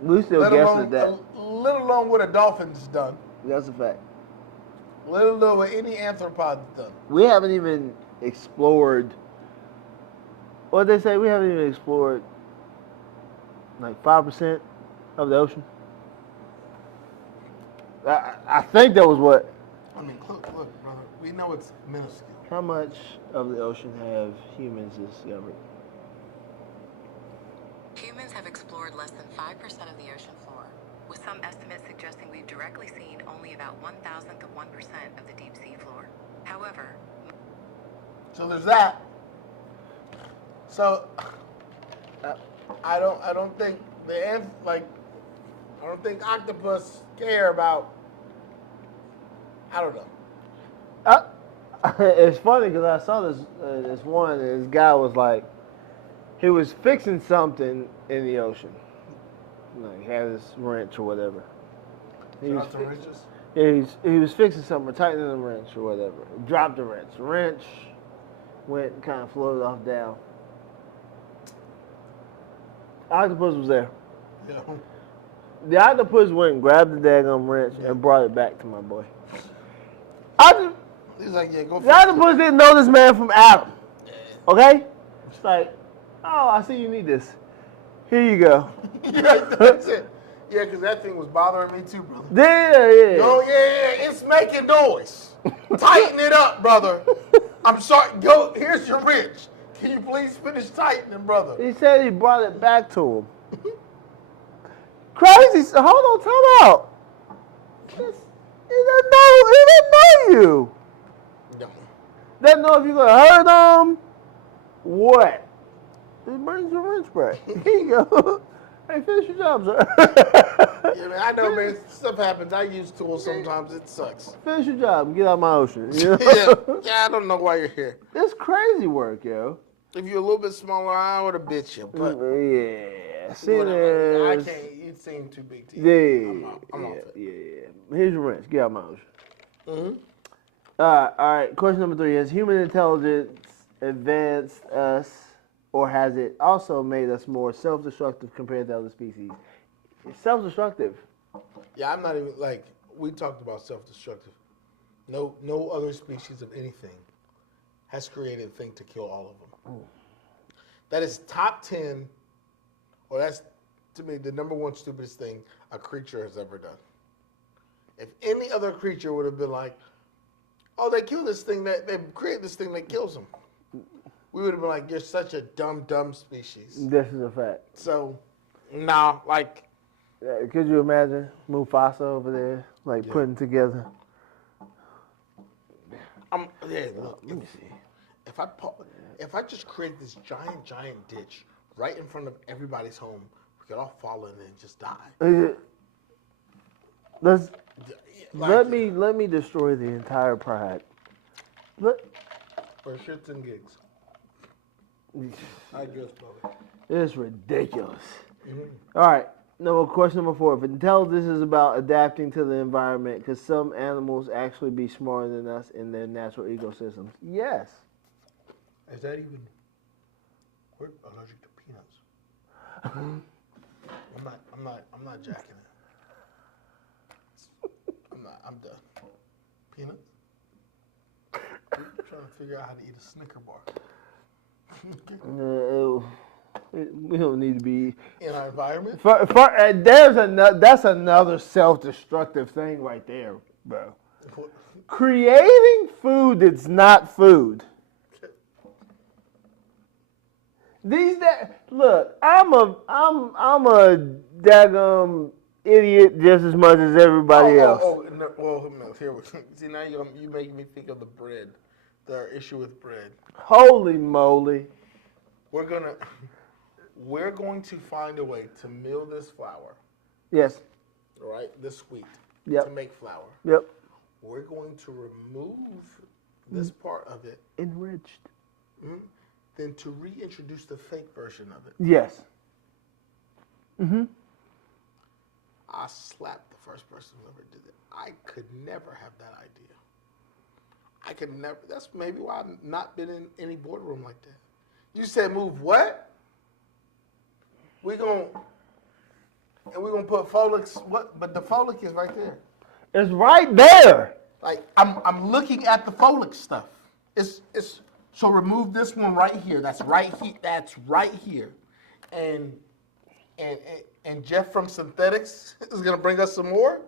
We still Let guessing alone, at that. let alone what a dolphin's done. That's a fact. Let alone what any anthropod's done. We haven't even explored. What they say? We haven't even explored like 5% of the ocean. I think that was what. I mean, look, brother. We know it's minuscule. How much of the ocean have humans discovered? Humans have explored less than 5% of the ocean floor, with some estimates suggesting we've directly seen only about 1,000th of 1% of the deep sea floor. However, So there's that. So I don't think I don't think octopus care about. I don't know. It's funny because I saw this one, and this guy was like, he was fixing something in the ocean. Like, he had his wrench or whatever. He was, Shout out to Riches. yeah, he was fixing something, or tightening the wrench or whatever. Dropped the wrench. The wrench went and kind of floated off down. Octopus was there. Yeah. The octopus went and grabbed the daggum wrench and brought it back to my boy. He's like, yeah, go. The octopus didn't know this man from Adam. Okay? It's like, oh, I see you need this. Here you go. Yeah, that's it. Yeah, because that thing was bothering me too, brother. Yeah. Oh yeah, it's making noise. Tighten it up, brother. I'm sorry. Go. Here's your wrench. Can you please finish tightening, brother? He said he brought it back to him. Crazy. Hold on, time out. He didn't know you. No. Doesn't know if you're gonna hurt him. What? He brings your wrench back. Here you go. Hey, finish your job, sir. Yeah, man, I know, man. Stuff happens. I use tools sometimes. It sucks. Finish your job and get out of my ocean. You know? Yeah, I don't know why you're here. It's crazy work, yo. If you're a little bit smaller, I would have bit you. But Yeah. See, whatever. I there's... can't. You seem too big to Yeah, you. I'm off it. yeah. Here's your wrench. Get out of my ocean. Mm-hmm. All right. Question number 3: Has human intelligence advanced us, or has it also made us more self-destructive compared to other species? It's self-destructive. Yeah, I'm not even like we talked about self-destructive. No other species of anything has created a thing to kill all of them. That is top 10, or that's to me the number one stupidest thing a creature has ever done. If any other creature would have been like, oh, they kill this thing, that they create this thing that kills them, we would have been like, you're such a dumb species. This is a fact. So, nah, like. Could you imagine Mufasa over there, like putting together? Yeah, look, let me see. If I just create this giant ditch right in front of everybody's home, we could all fall in and just die. Let me destroy the entire pride. For shits and gigs. I guess, brother. It's ridiculous. All right. Question number 4. If intelligence is about adapting to the environment, could some animals actually be smarter than us in their natural ecosystems? Yes. Is that even? We're allergic to peanuts. I'm not jacking it. I'm done. Peanuts? I'm trying to figure out how to eat a Snicker bar. We don't need to be In our environment? That's another self-destructive thing right there, bro. Creating food that's not food. Look, I'm a daggum idiot just as much as everybody else. No, here we see now you make me think of the bread, the issue with bread. Holy moly! We're going to find a way to mill this flour, Yes. right? This wheat Yep. to make flour. Yep. We're going to remove this part of it, Enriched. then to reintroduce the fake version of it. Yes. I slapped the first person who ever did it. I could never have that idea. I could never. That's maybe why I've not been in any boardroom like that. You said move what? We're gonna put Folix. What? But the Folix is right there. It's right there. Like I'm looking at the Folix stuff. It's so remove this one right here. That's right here. That's right here, and Jeff from Synthetics is gonna bring us some more.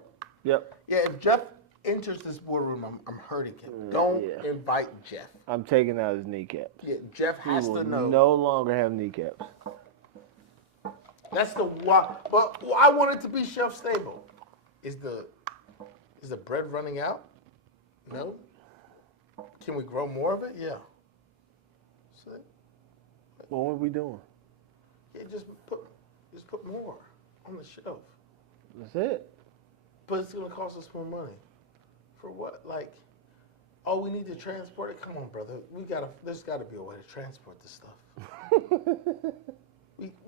Yep. Yeah, if Jeff enters this boardroom, I'm hurting him. Don't invite Jeff. I'm taking out his kneecaps. Yeah, Jeff has He will to know. no longer have kneecaps. That's the why. But I want it to be shelf stable. Is the bread running out? No. Can we grow more of it? Yeah. So, What are we doing? yeah, just put more on the shelf. That's it. But it's gonna cost us more money. For what? Like, oh, we need to transport it. Come on, brother. There's gotta be a way to transport this stuff.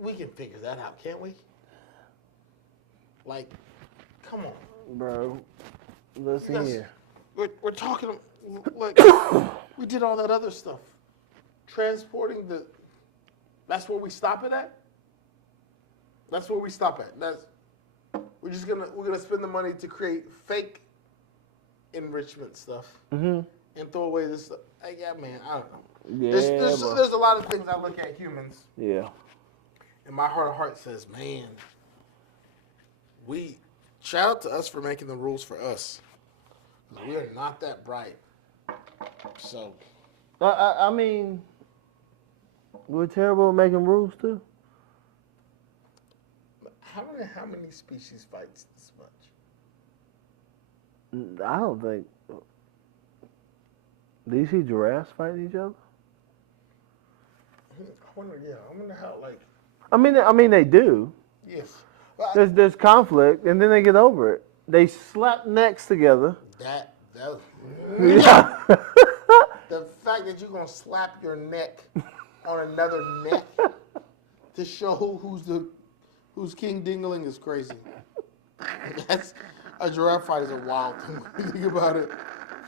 we can figure that out, can't we? Like, come on, Bro, listen Yes. here. We're talking like we did all that other stuff. Transporting that's where we stop it at? That's where we stop at. We're gonna spend the money to create fake enrichment stuff and throw away this stuff. Yeah, man, I don't know. Yeah, There's bro. a lot of things I look at humans, Yeah. and my heart says, man, shout out to us for making the rules for us. We are not that bright. So I mean, we're terrible at making rules too. how many species fights this much? I don't think. Do you see giraffes fighting each other? I wonder how I mean, they do. yes. There's conflict, and then they get over it. They slap necks together. That Yeah. the fact that you're gonna slap your neck on another neck to show who's King Dingling is crazy. That's a giraffe fight is a wild thing when you think about it.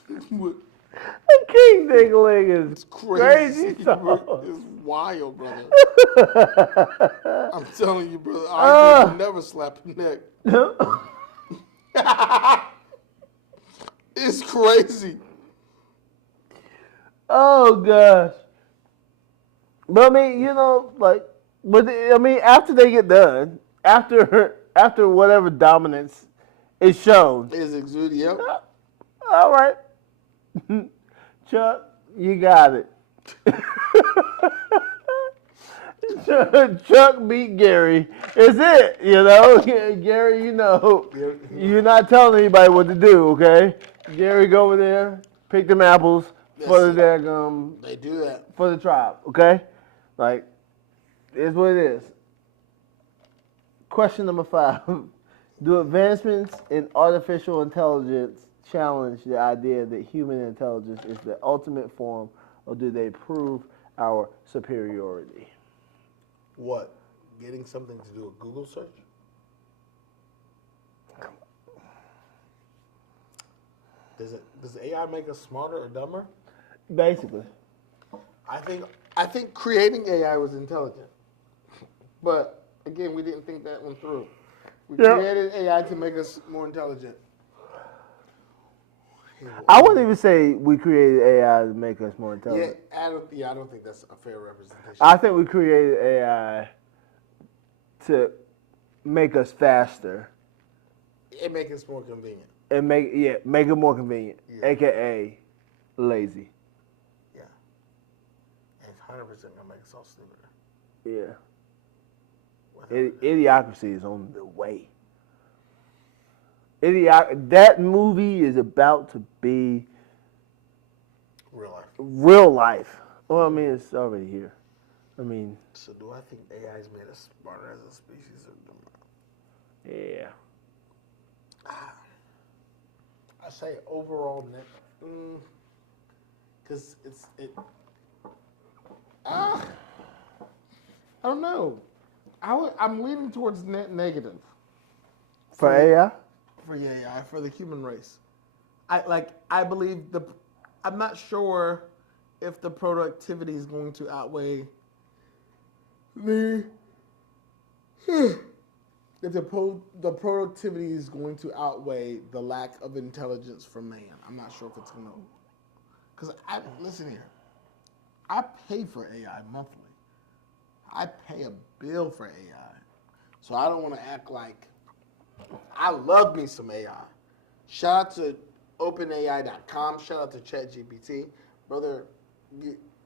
King Dingling is It's crazy. dog. It's wild, brother. I'm telling you, brother. I would never slap a neck. It's crazy. Oh gosh. But I mean, after they get done, after whatever dominance is shown, It is exuding. Yep. all right, Chuck, you got it. Chuck beat Gary. It's it, Gary, you're not telling anybody what to do, okay? Gary, go over there, pick them apples for the daggum, They do that. for the tribe, okay? Like, it's what it is. Question number 5. Do advancements in artificial intelligence challenge the idea that human intelligence is the ultimate form, or do they prove our superiority? What? Getting something to do a Google search? Does AI make us smarter or dumber? Basically. I think creating AI was intelligent. But again, we didn't think that one through. We Yeah. created AI to make us more intelligent. I wouldn't even say we created AI to make us more Yeah, intelligent. I don't think that's a fair representation. I think we created AI to make us faster It makes us more convenient. and make it more convenient, Yeah. aka lazy. Yeah. And it's 100% gonna make us all stupider. Yeah. Without it. Idiocracy is on the way. That movie is about to be Real life. real life. Well, I mean, it's already here. I mean, So do I think AI has made us smarter as a species or dumber? yeah. I say overall net, because I don't know. I'm leaning towards net negative For AI? for the AI for the human race. I believe I'm not sure if the productivity is going to outweigh the if the productivity is going to outweigh the lack of intelligence from man. I'm not sure if it's going to. Because listen here, I pay for AI monthly. I pay a bill for AI, so I don't want to act like I love me some AI. Shout out to OpenAI.com. Shout out to ChatGPT, brother.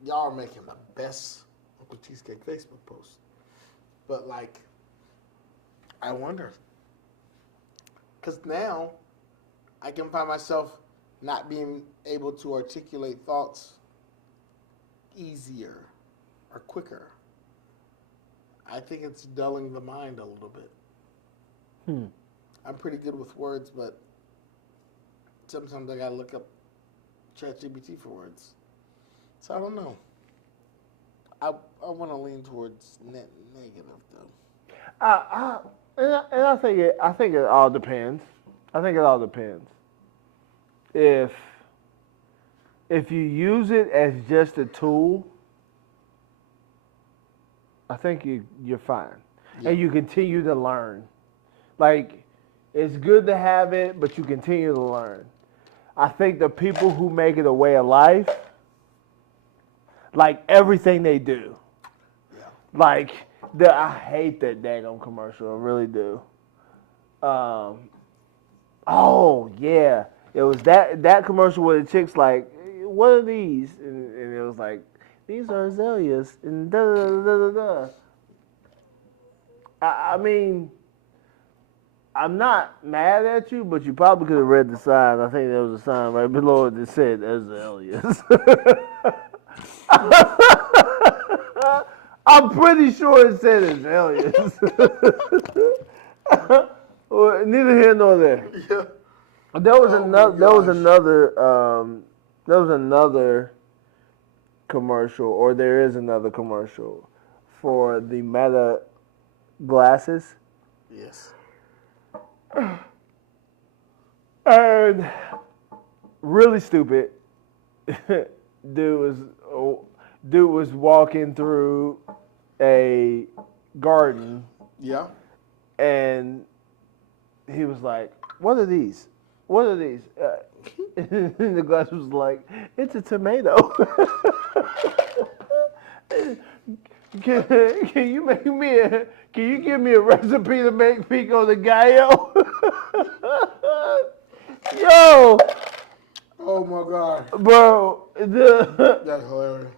Y'all are making the best Uncle Cheesecake Facebook post, but like. I wonder. Because now I can find myself not being able to articulate thoughts easier or quicker. I think it's dulling the mind a little bit. I'm pretty good with words, but sometimes I gotta look up ChatGPT for words. So I don't know. I want to lean towards net negative though. And I think it all depends. I think it all depends. If you use it as just a tool, I think you're fine. Yeah. And you continue to learn. Like, it's good to have it, but you continue to learn. I think the people who make it a way of life, like everything they do, Yeah. like I hate that daggone commercial. I really do. Oh yeah, it was that commercial where the chick's like, "What are these?" And it was like, "These are azaleas." And da da da da da. I mean, I'm not mad at you, but you probably could have read the sign. I think there was a sign right below it that said azaleas. I'm pretty sure it said azaleas. Well, neither here nor there. Yeah. There was Oh another. my There was gosh. another. There was another commercial, or there is another commercial for the Meta glasses, Yes. and really stupid. Dude was walking through a garden, Yeah. and he was like, "What are these? What are these?" And the glass was like, "It's a tomato." Can you make me can you give me a recipe to make pico de gallo? Yo, Oh my God. bro, That's hilarious.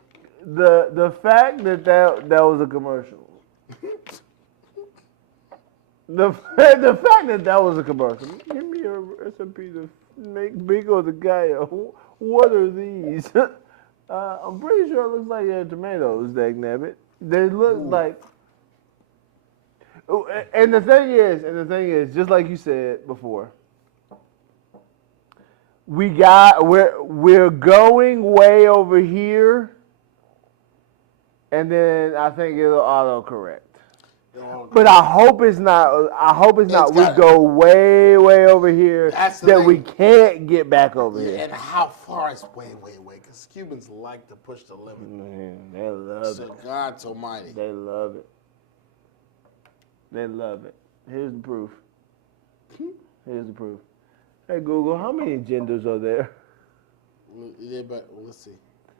the fact that was a commercial. The fact that was a commercial. Give me a recipe to make pico de gallo. What are these? I'm pretty sure it looks like they're tomatoes, dagnabbit. They look like. Oh, and the thing is, just like you said before, we're going way over here, and then I think it'll autocorrect. But I hope it's not. I hope it's not. We got- go way over here That's the that thing. we can't get back over Yeah, here. and how far is way? Because Cubans like to push the limit. Man, they love So it. God's almighty. They love it. They love it. Here's the proof. Here's the proof. Hey Google, how many genders are there? Yeah, but let's see.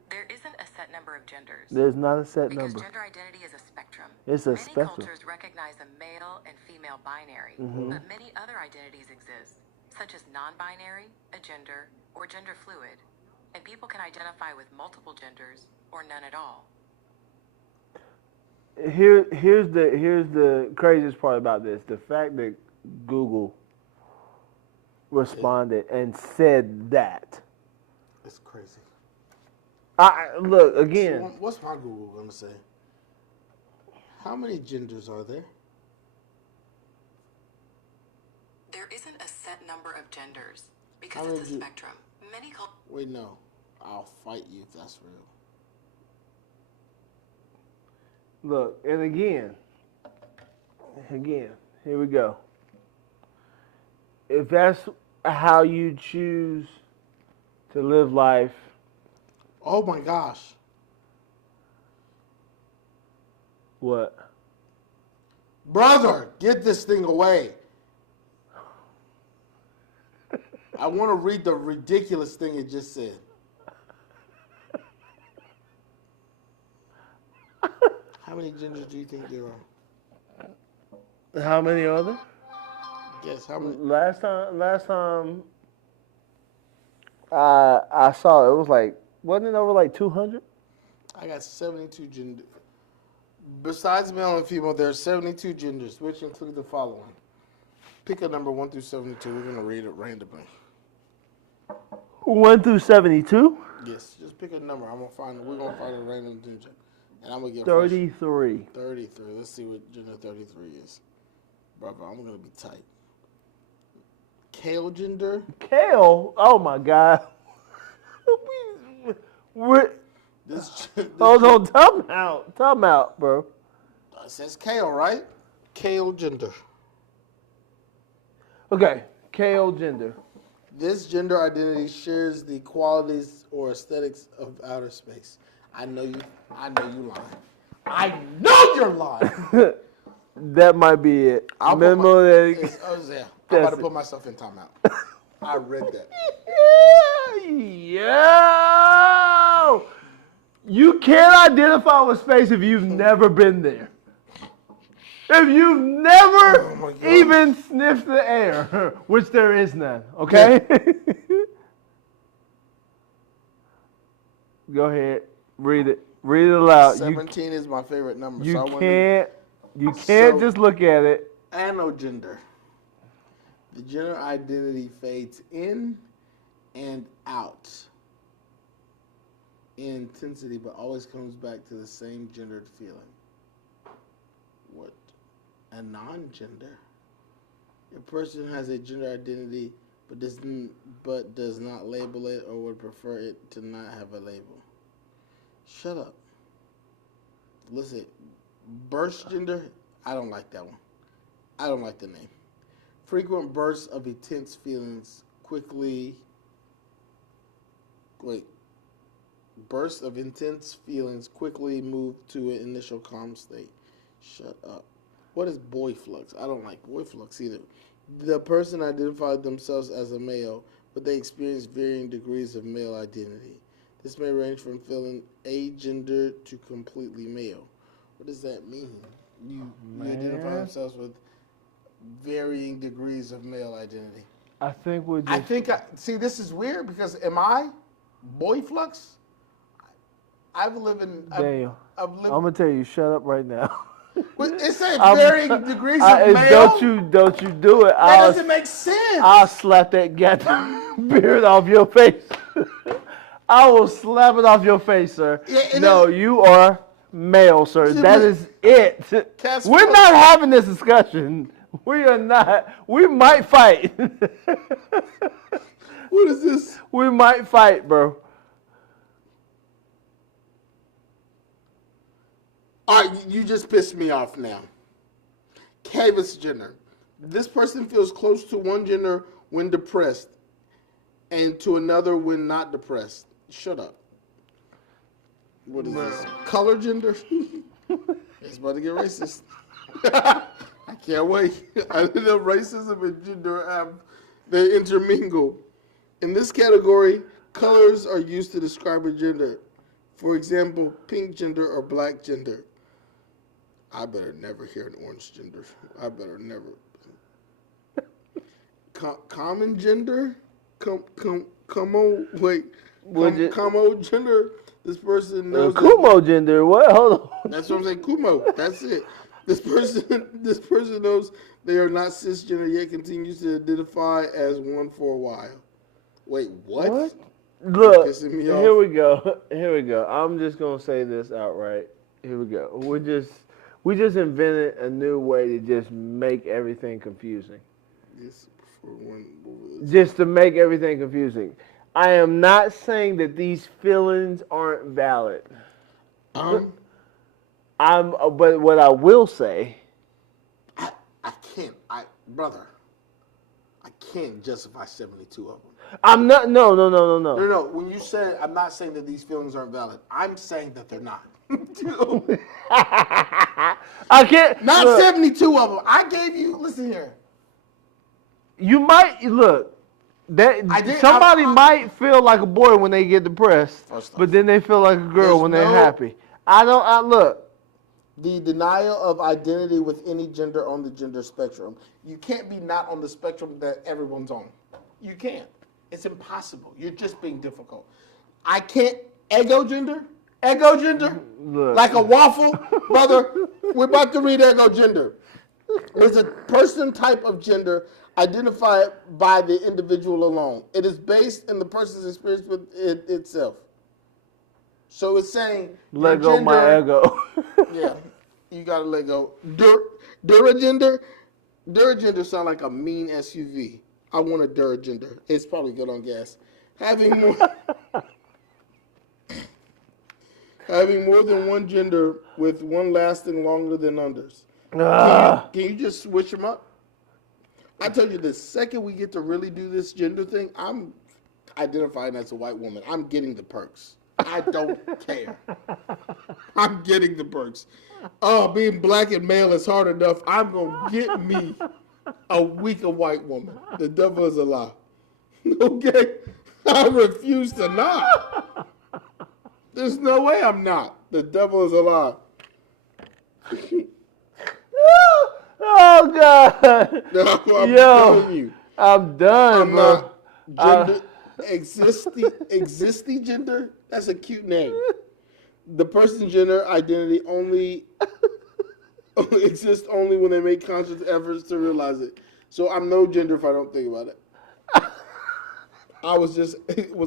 There isn't a set number of genders. There's not a set Because number. gender identity is a spectrum. It's a Many spectrum. cultures recognize a male and female binary, but many other identities exist, such as non-binary, agender, or gender fluid. And people can identify with multiple genders or none at all. Here's the craziest part about this: the fact that Google responded and said that. It's crazy. Look again. So what's my Google going to say? How many genders are there? There isn't a set number of genders because How it's a many spectrum. Many cultures. Wait, no. I'll fight you if that's real. Look, and again, here we go. If that's how you choose to live life, Oh my gosh. what? Brother, get this thing away. I want to read the ridiculous thing it just said. How many genders do you think there are? How many are there? Guess how many? Last time I saw it was like, wasn't it over like 200? I got 72 genders. Besides male and female, there are 72 genders, which include the following. Pick a number 1 through 72. We're going to read it randomly. 1 through 72? Yes, just pick a number. We're going to find a random gender. And I'm going to get 33. 33. Let's see what gender 33 is. Brother, I'm going to be tight. Kale gender. Kale? Oh my God. Hold on, time out, bro. It says kale, right? Kale gender. Okay, kale gender. This gender identity shares the qualities or aesthetics of outer space. I know you lying. I know you're lying. That might be it. I'll Memo that. yeah. I'm about to put myself in timeout. I read that. Yo! You can't identify with space if you've never been there. If you've never even sniffed the air, which there is none, okay? Go ahead, read it. Read it aloud. 17 is my favorite number. You so can't just look at it. Anogender. The gender identity fades in and out in intensity, but always comes back to the same gendered feeling. What? A non-gender. A person has a gender identity, but does not label it or would prefer it to not have a label. Shut up. Listen, burst gender. I don't like that one. I don't like the name. Frequent bursts of intense feelings quickly. Bursts of intense feelings quickly move to an initial calm state. Shut up. What is boy flux? I don't like boy flux either. The person identified themselves as a male, but they experience varying degrees of male identity. This may range from feeling agender to completely male. What does that mean? You identify themselves with varying degrees of male identity. I think we're just... See, this is weird because am I boy flux? I've lived in... Damn. I'm going to tell you, shut up right now. It's a varying degrees of male. Don't you do it. That doesn't make sense. I'll slap that goddamn beard off your face. I will slap it off your face, sir. Yeah, no, you are male, sir. That is it. We're not having this discussion. We are not. We might fight. What is this? We might fight, bro. All right, you just pissed me off now. Cavus gender. This person feels close to one gender when depressed and to another when not depressed. Shut up. What is this? Color gender? It's about to get racist. I can't wait. I didn't know racism and gender they intermingle. In this category, colors are used to describe a gender. For example, pink gender or black gender. I better never hear an orange gender. I better never. Common gender? Como gender? This person knows. Kumo gender? What? Hold on. That's what I'm saying. Kumo. That's it. This person knows they are not cisgender yet continues to identify as one for a while. Wait, what? Look, Pissing me here off. we go. Here we go. I'm just gonna say this outright. Here we go. We just invented a new way to just make everything confusing. Yes, for one. Just to make everything confusing. I am not saying that these feelings aren't valid. But what I will say, I can't, brother, I can't justify 72 of them. I'm not. No. No. When you said, I'm not saying that these feelings aren't valid. I'm saying that they're not. I can't. Not look, 72 of them. I gave you. Listen here. You might look. Somebody might feel like a boy when they get depressed, but then they feel like a girl when they're happy. I look. The denial of identity with any gender on the gender spectrum. You can't be not on the spectrum that everyone's on. You can't. It's impossible. You're just being difficult. I can't ego gender. Look. Like a waffle, brother. We're about to read ego gender. It's a person type of gender identified by the individual alone. It is based in the person's experience with it itself. So it's saying Let go my ego. Yeah, you gotta let go. Duragender sound like a mean SUV. I want a Duragender. It's probably good on gas. Having more than one gender with one lasting longer than others. Can you just switch them up? I told you the second we get to really do this gender thing, I'm identifying as a white woman. I'm getting the perks. I don't care. I'm getting the perks. Oh, being black and male is hard enough. I'm going to get me a weaker white woman. The devil is a lie. Okay? I refuse to not. There's no way I'm not. The devil is a lie. Oh, God. No, I'm Yo, telling you. I'm done, I'm bro. not. Existing gender, that's a cute name. The person's gender identity only exists only when they make conscious efforts to realize it. So I'm no gender if I don't think about it. Was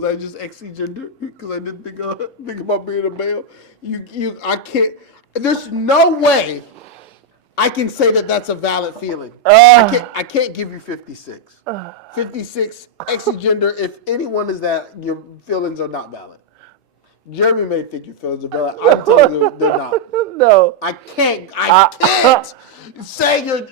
I just XC gender because I didn't think about being a male? I can't. There's no way I can say that that's a valid feeling. I can't give you 56. 56 XC gender. If anyone is that, your feelings are not valid. Jeremy may think your feelings are valid. I'm telling you, they're not. No. I can't say your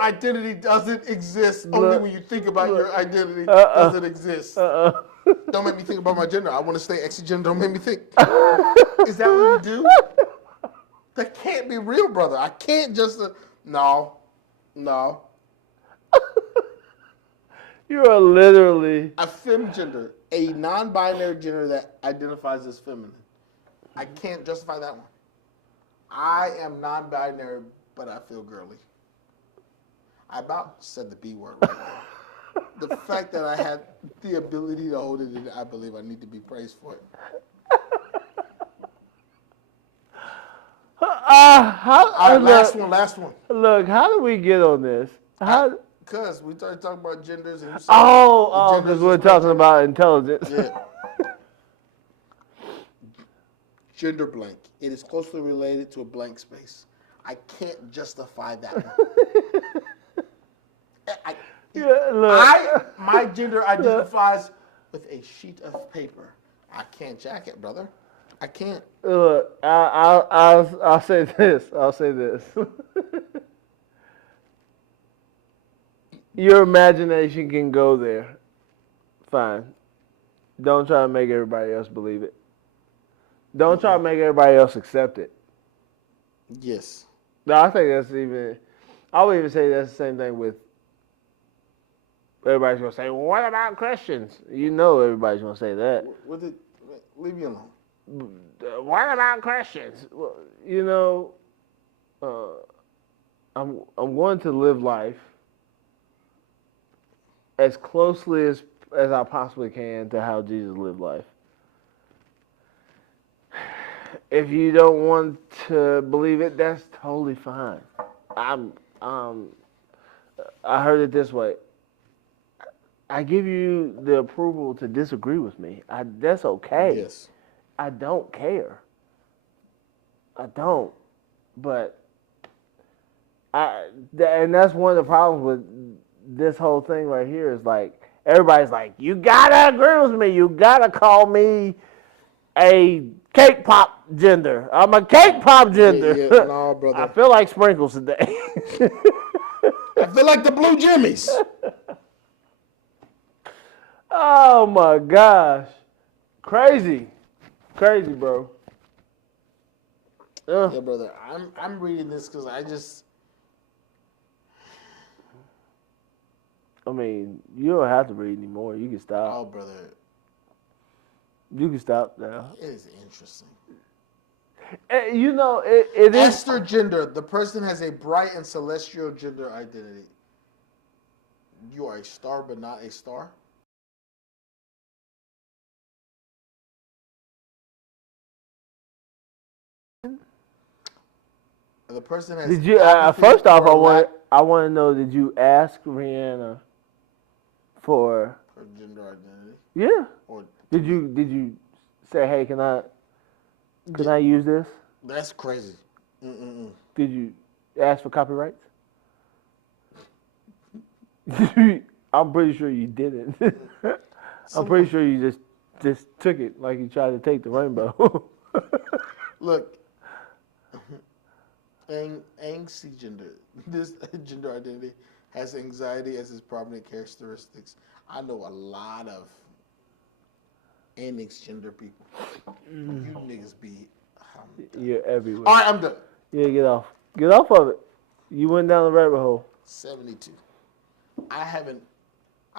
identity doesn't exist only when you think about your identity doesn't exist. Don't make me think about my gender. I want to stay XC gender. Don't make me think. Is that what you do? That can't be real, brother. I can't just... No. You are literally... A femgender. A non-binary gender that identifies as feminine. I can't justify that one. I am non-binary, but I feel girly. I about said the B word right there. The fact that I had the ability to hold it in, I believe I need to be praised for it. Last one. Look, how do we get on this? Because we started talking about genders and you said because we're talking about intelligence. Yeah. Gender blank. It is closely related to a blank space. I can't justify that one. My gender identifies with a sheet of paper. I can't jack it, brother. I can't. Look, I'll say this. Your imagination can go there. Fine. Don't try to make everybody else believe it. Don't try to make everybody else accept it. Yes. No, I think I would even say that's the same thing with, everybody's going to say, well, what about Christians? You know everybody's going to say that. Leave me alone. What about Christians? Well, you know, I'm going to live life as closely as I possibly can to how Jesus lived life. if you don't want to believe it, that's totally fine. I heard it this way. I give you the approval to disagree with me. That's okay. Yes. I don't care. I don't. But and that's one of the problems with this whole thing right here is like everybody's like, you gotta agree with me. You gotta call me a cake pop gender. I'm a cake pop gender. Yeah, no, brother. I feel like sprinkles today. I feel like the Blue Jimmies. Oh my gosh. Crazy, bro. Yeah, brother. I'm reading this because I mean, you don't have to read anymore. You can stop. oh, brother, You can stop now. it is interesting. You know, it is. Esther gender. The person has a bright and celestial gender identity. You are a star, but not a star. The person has. Did you? apathy First off, or I want to know. Did you ask Rihanna for? her gender identity. Yeah. Or Did you say, hey, can I use this? that's crazy. Mm-mm-mm. Did you ask for copyrights? I'm pretty sure you didn't. I'm pretty sure you just took it like you tried to take the rainbow. Look, angsty gender. This gender identity has anxiety as its prominent characteristics. I know a lot of anxious gender people. You niggas be. You're everywhere. All right, I'm done. Yeah, get off. Get off of it. You went down the rabbit hole. 72. I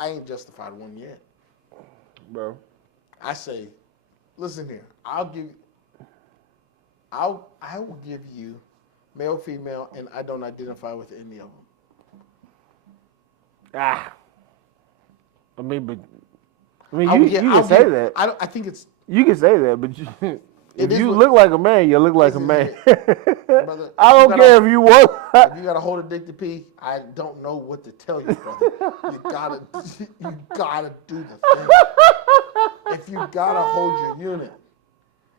ain't justified one yet. Bro. I say, listen here. I will give you male, female, and I don't identify with any of them. Ah. I mean, you I'll can say give- that. I think it's You can say that, but if is you what- look like a man, you look like a Listen, man. brother, I if you don't gotta- care if you want. If you got a hold of Dick to pee, I don't know what to tell you, brother. You gotta do the thing. If you gotta hold your unit,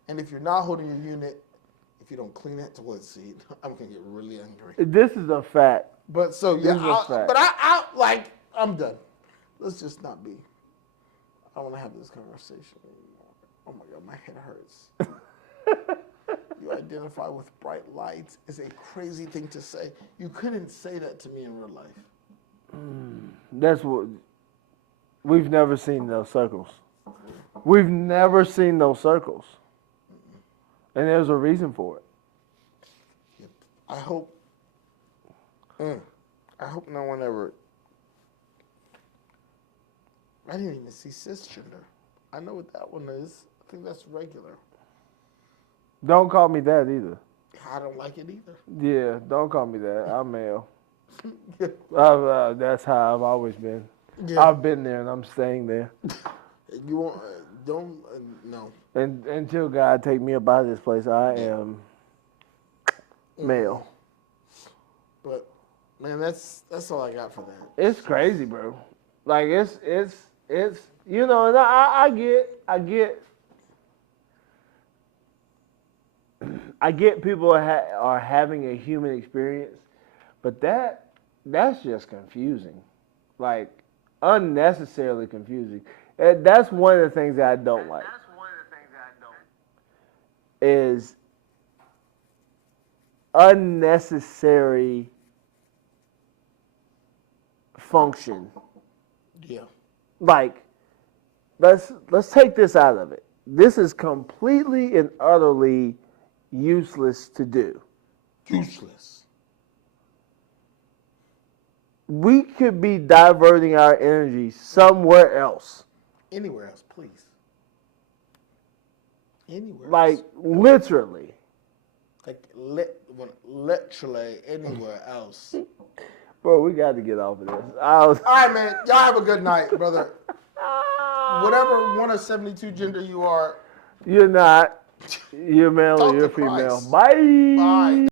and if you're not holding your unit, if you don't clean that toilet seat, I'm gonna get really angry. This is a fact. But so yeah, This is a fact. I'm done. Let's just not be. I don't want to have this conversation anymore. Oh my god, my head hurts. You identify with bright lights is a crazy thing to say. You couldn't say that to me in real life. That's what we've never seen those circles. We've never seen those circles, and there's a reason for it. Yep. I hope no one ever. I didn't even see cisgender. I know what that one is. I think that's regular. Don't call me that either. I don't like it either. Yeah, don't call me that. I'm male. That's how I've always been. Yeah. I've been there and I'm staying there. You won't. Don't. No. And until God take me up out of this place, I am male. But man, that's all I got for that. It's crazy, bro. Like it's you know, and I get people are having a human experience, but that's just confusing, like unnecessarily confusing. And that's one of the things that I don't like. Is unnecessary function. Yeah. Like, let's take this out of it. This is completely and utterly useless to do. Useless. We could be diverting our energy somewhere else. Anywhere else, please. Anywhere. Like, else. literally. Like literally anywhere else. Bro, we got to get off of this. All right, man. Y'all have a good night, brother. Whatever one of 72 gender you are, You're not. You're male Talk or you're to female. Christ. Bye. Bye.